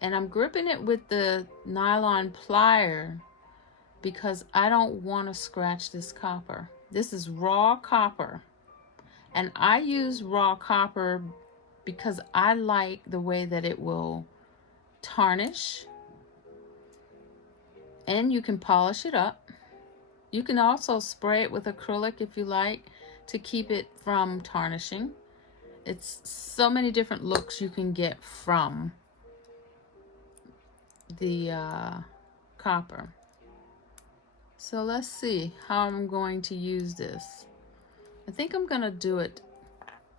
And I'm gripping it with the nylon plier because I don't want to scratch this copper. This is raw copper. And I use raw copper because I like the way that it will tarnish. And you can polish it up. You can also spray it with acrylic if you like to keep it from tarnishing. It's so many different looks you can get from the copper. So let's see how I'm going to use this. I think I'm gonna do it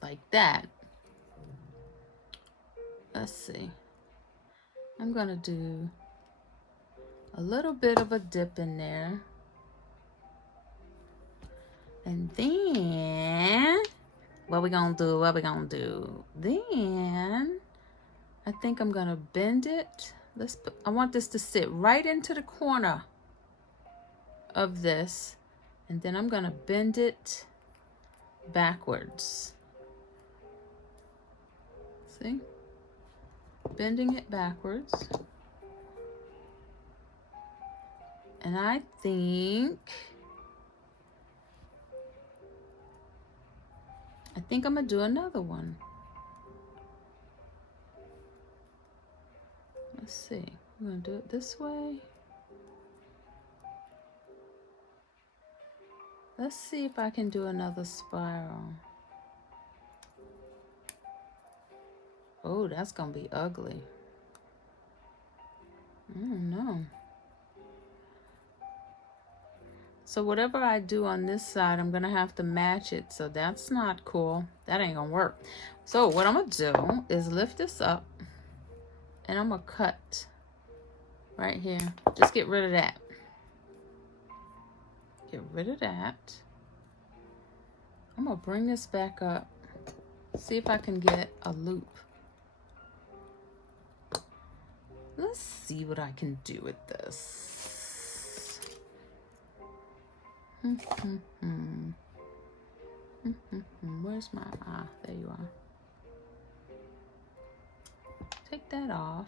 like that. Let's see. I'm gonna do a little bit of a dip in there. And then, what we gonna do? Then, I think I'm gonna bend it. I want this to sit right into the corner of this. And then I'm gonna bend it backwards. See? Bending it backwards. And I think I'm gonna do another one. Let's see. I'm gonna do it this way. Let's see if I can do another spiral. Oh, that's gonna be ugly. I don't know. So whatever I do on this side, I'm gonna have to match it. So that's not cool. That ain't gonna work. So what I'm gonna do is lift this up and I'm gonna cut right here. Just get rid of that. Get rid of that. I'm gonna bring this back up. See if I can get a loop. Let's see what I can do with this. Where's my, there you are. Take that off.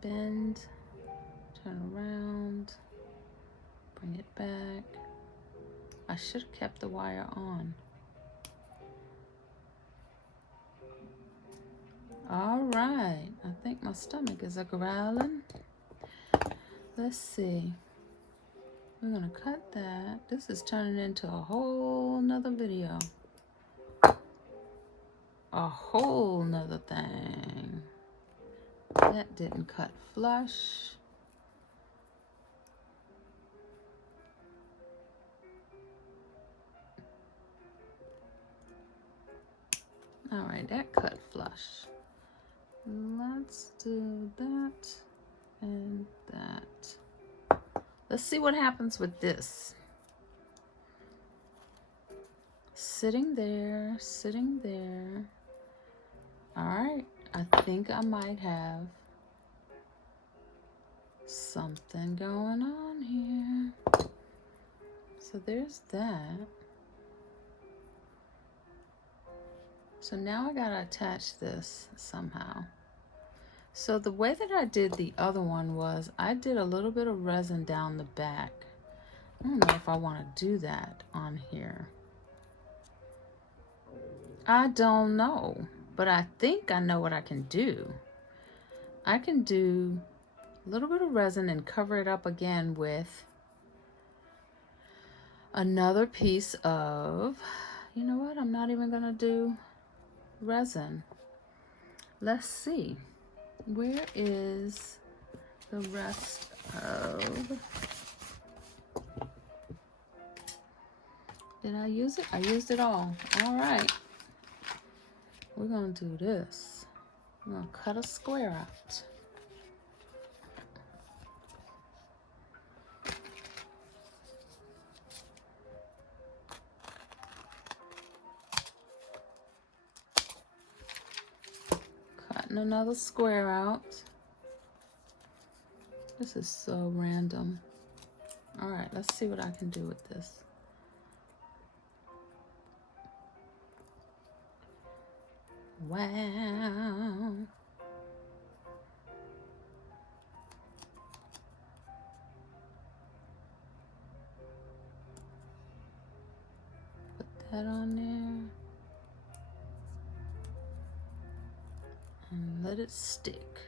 Bend, turn around, bring it back. I should have kept the wire on. All right, I think my stomach is a growling. Let's see. We're gonna cut that. This is turning into a whole nother video. A whole nother thing. That didn't cut flush. All right, that cut flush. Let's do that and that. Let's see what happens with this. Sitting there, sitting there. All right, I think I might have something going on here. So there's that. So now I gotta attach this somehow. So the way that I did the other one was I did a little bit of resin down the back. I don't know if I want to do that on here. I don't know, but I think I know what I can do. I can do a little bit of resin and cover it up again with another piece of, you know what, I'm not even gonna do resin. Let's see. Where is the rest of... Did I use it? I used it all. All right. We're going to do this. I'm going to cut a square out. Cutting another square out. This is so random. All right, let's see what I can do with this. Wow. Put that on there. And let it stick.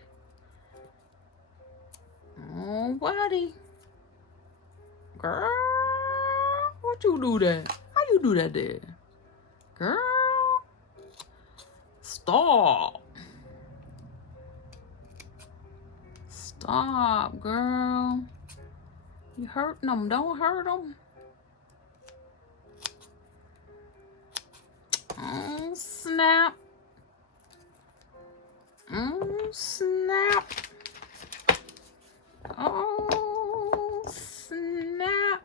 Alrighty. Girl, what you do that? How you do that there? Girl, stop. Stop, girl. You hurting them. Don't hurt them. Oh, snap. Oh, snap. Oh, snap.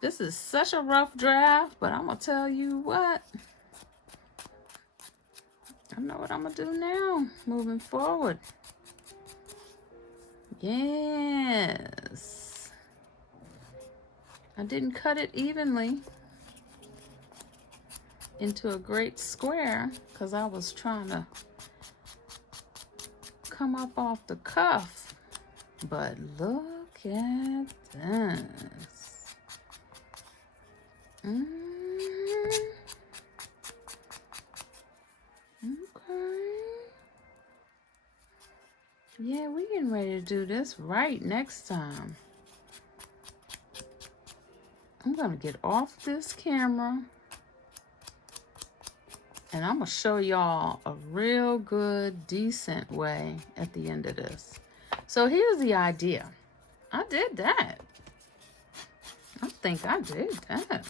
This is such a rough draft, but I'm going to tell you what. I know what I'm going to do now, moving forward. Yes. I didn't cut it evenly into a great square because I was trying to come up off the cuff. But look at this. Okay. Yeah, we're getting ready to do this right next time. I'm gonna get off this camera and I'm gonna show y'all a real good, decent way at the end of this. So here's the idea. I did that. I think I did that.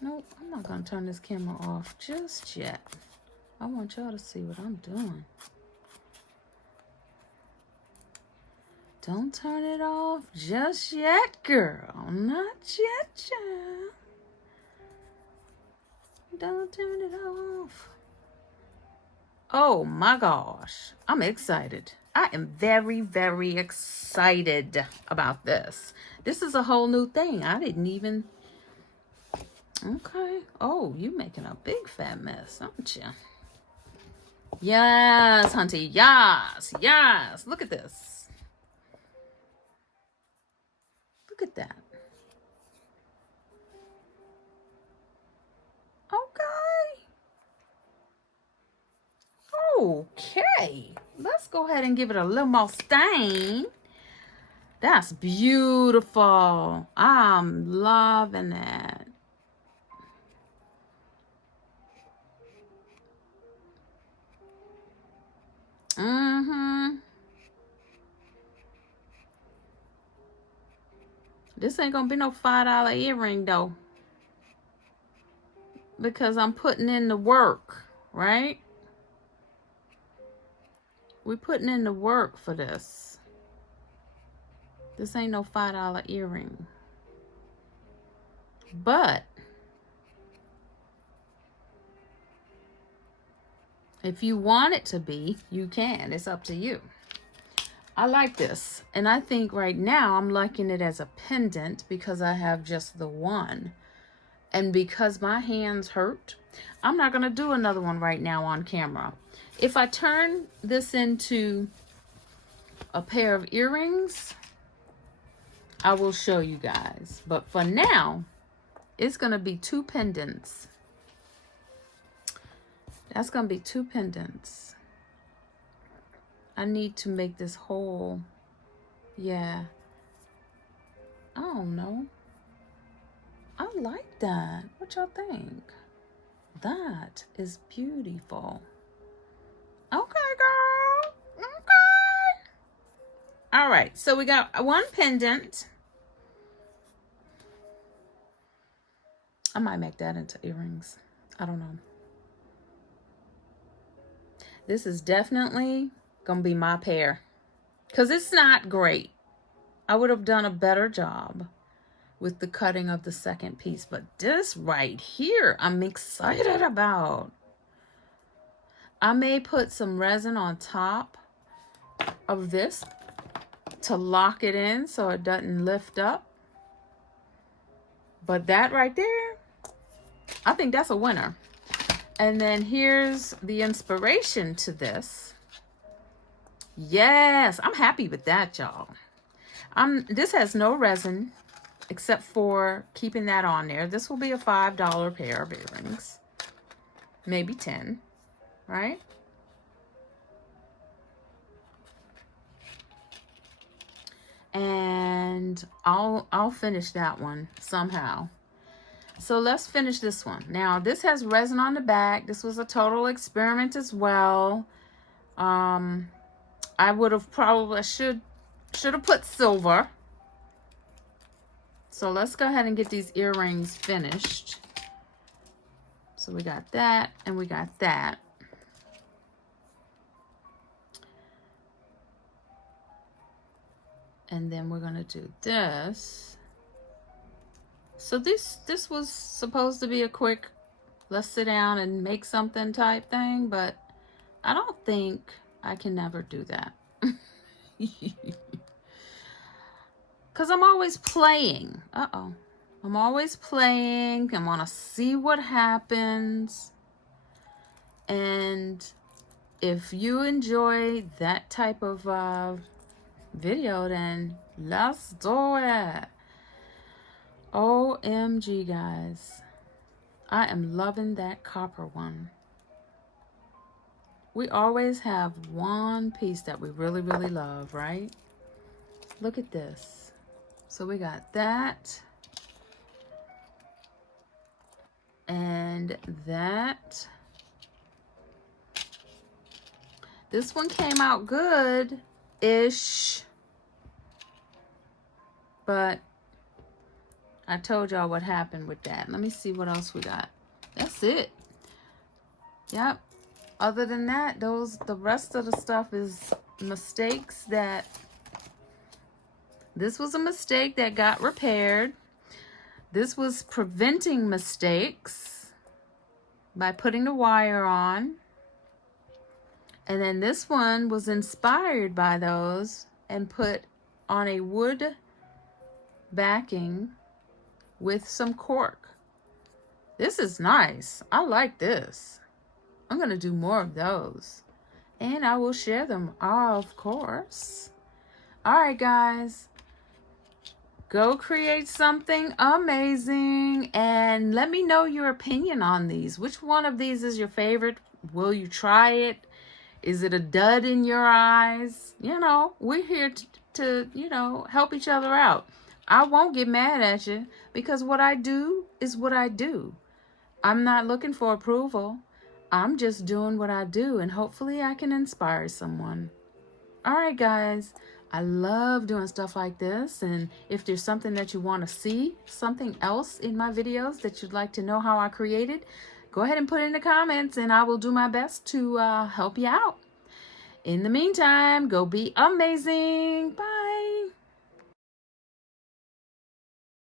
Nope, I'm not gonna turn this camera off just yet. I want y'all to see what I'm doing. Don't turn it off just yet, girl. Not yet, child. Don't turn it off. Oh my gosh, I'm excited. I am very, very excited about this. This is a whole new thing. I didn't even... Okay. Oh, you making a big fat mess, aren't you? Yes, hunty. Yes, yes. Look at this. Look at that. Okay. Okay. Let's go ahead and give it a little more stain. That's beautiful. I'm loving it. This ain't gonna be no $5 earring though, because I'm putting in the work, right? We're putting in the work for this. This ain't no $5 earring. But if you want it to be, you can. It's up to you. I like this. And I think right now I'm liking it as a pendant because I have just the one. And because my hands hurt, I'm not going to do another one right now on camera. If I turn this into a pair of earrings, I will show you guys. But for now, it's going to be 2 pendants. That's going to be 2 pendants. I need to make this whole, yeah. I don't know. I like that. What y'all think? That is beautiful. Okay, girl. Okay. All right, so we got 1 pendant. I might make that into earrings. I don't know. This is definitely gonna be my pair because it's not great. I would have done a better job with the cutting of the second piece, but this right here I'm excited about. I may put some resin on top of this to lock it in so it doesn't lift up, but that right there, I think that's a winner. And then here's the inspiration to this. Yes, I'm happy with that, y'all. This has no resin except for keeping that on there. This will be a $5 pair of earrings. Maybe 10, right? And I'll finish that one somehow. So let's finish this one. Now, this has resin on the back. This was a total experiment as well. I would have probably should have put silver. So let's go ahead and get these earrings finished. So we got that and we got that. And then we're gonna do this. So this was supposed to be a quick, let's sit down and make something type thing, but I don't think I can never do that. Because I'm always playing. I'm always playing. I want to see what happens. And if you enjoy that type of video, then let's do it. OMG, guys. I am loving that copper one. We always have one piece that we really, really love, right? Look at this. So we got that. And that. This one came out good-ish. But I told y'all what happened with that. Let me see what else we got. That's it. Yep. Other than that, the rest of the stuff is mistakes that... This was a mistake that got repaired. This was preventing mistakes by putting the wire on. And then this one was inspired by those and put on a wood backing with some cork. This is nice. I like this. I'm going to do more of those. And I will share them, of course. All right, guys. Go create something amazing. And let me know your opinion on these. Which one of these is your favorite? Will you try it? Is it a dud in your eyes? You know, we're here to you know, help each other out. I won't get mad at you because what I do is what I do. I'm not looking for approval. I'm just doing what I do, and hopefully I can inspire someone. All right, guys. I love doing stuff like this, and if there's something that you want to see, something else in my videos that you'd like to know how I created, go ahead and put it in the comments, and I will do my best to help you out. In the meantime, go be amazing. Bye.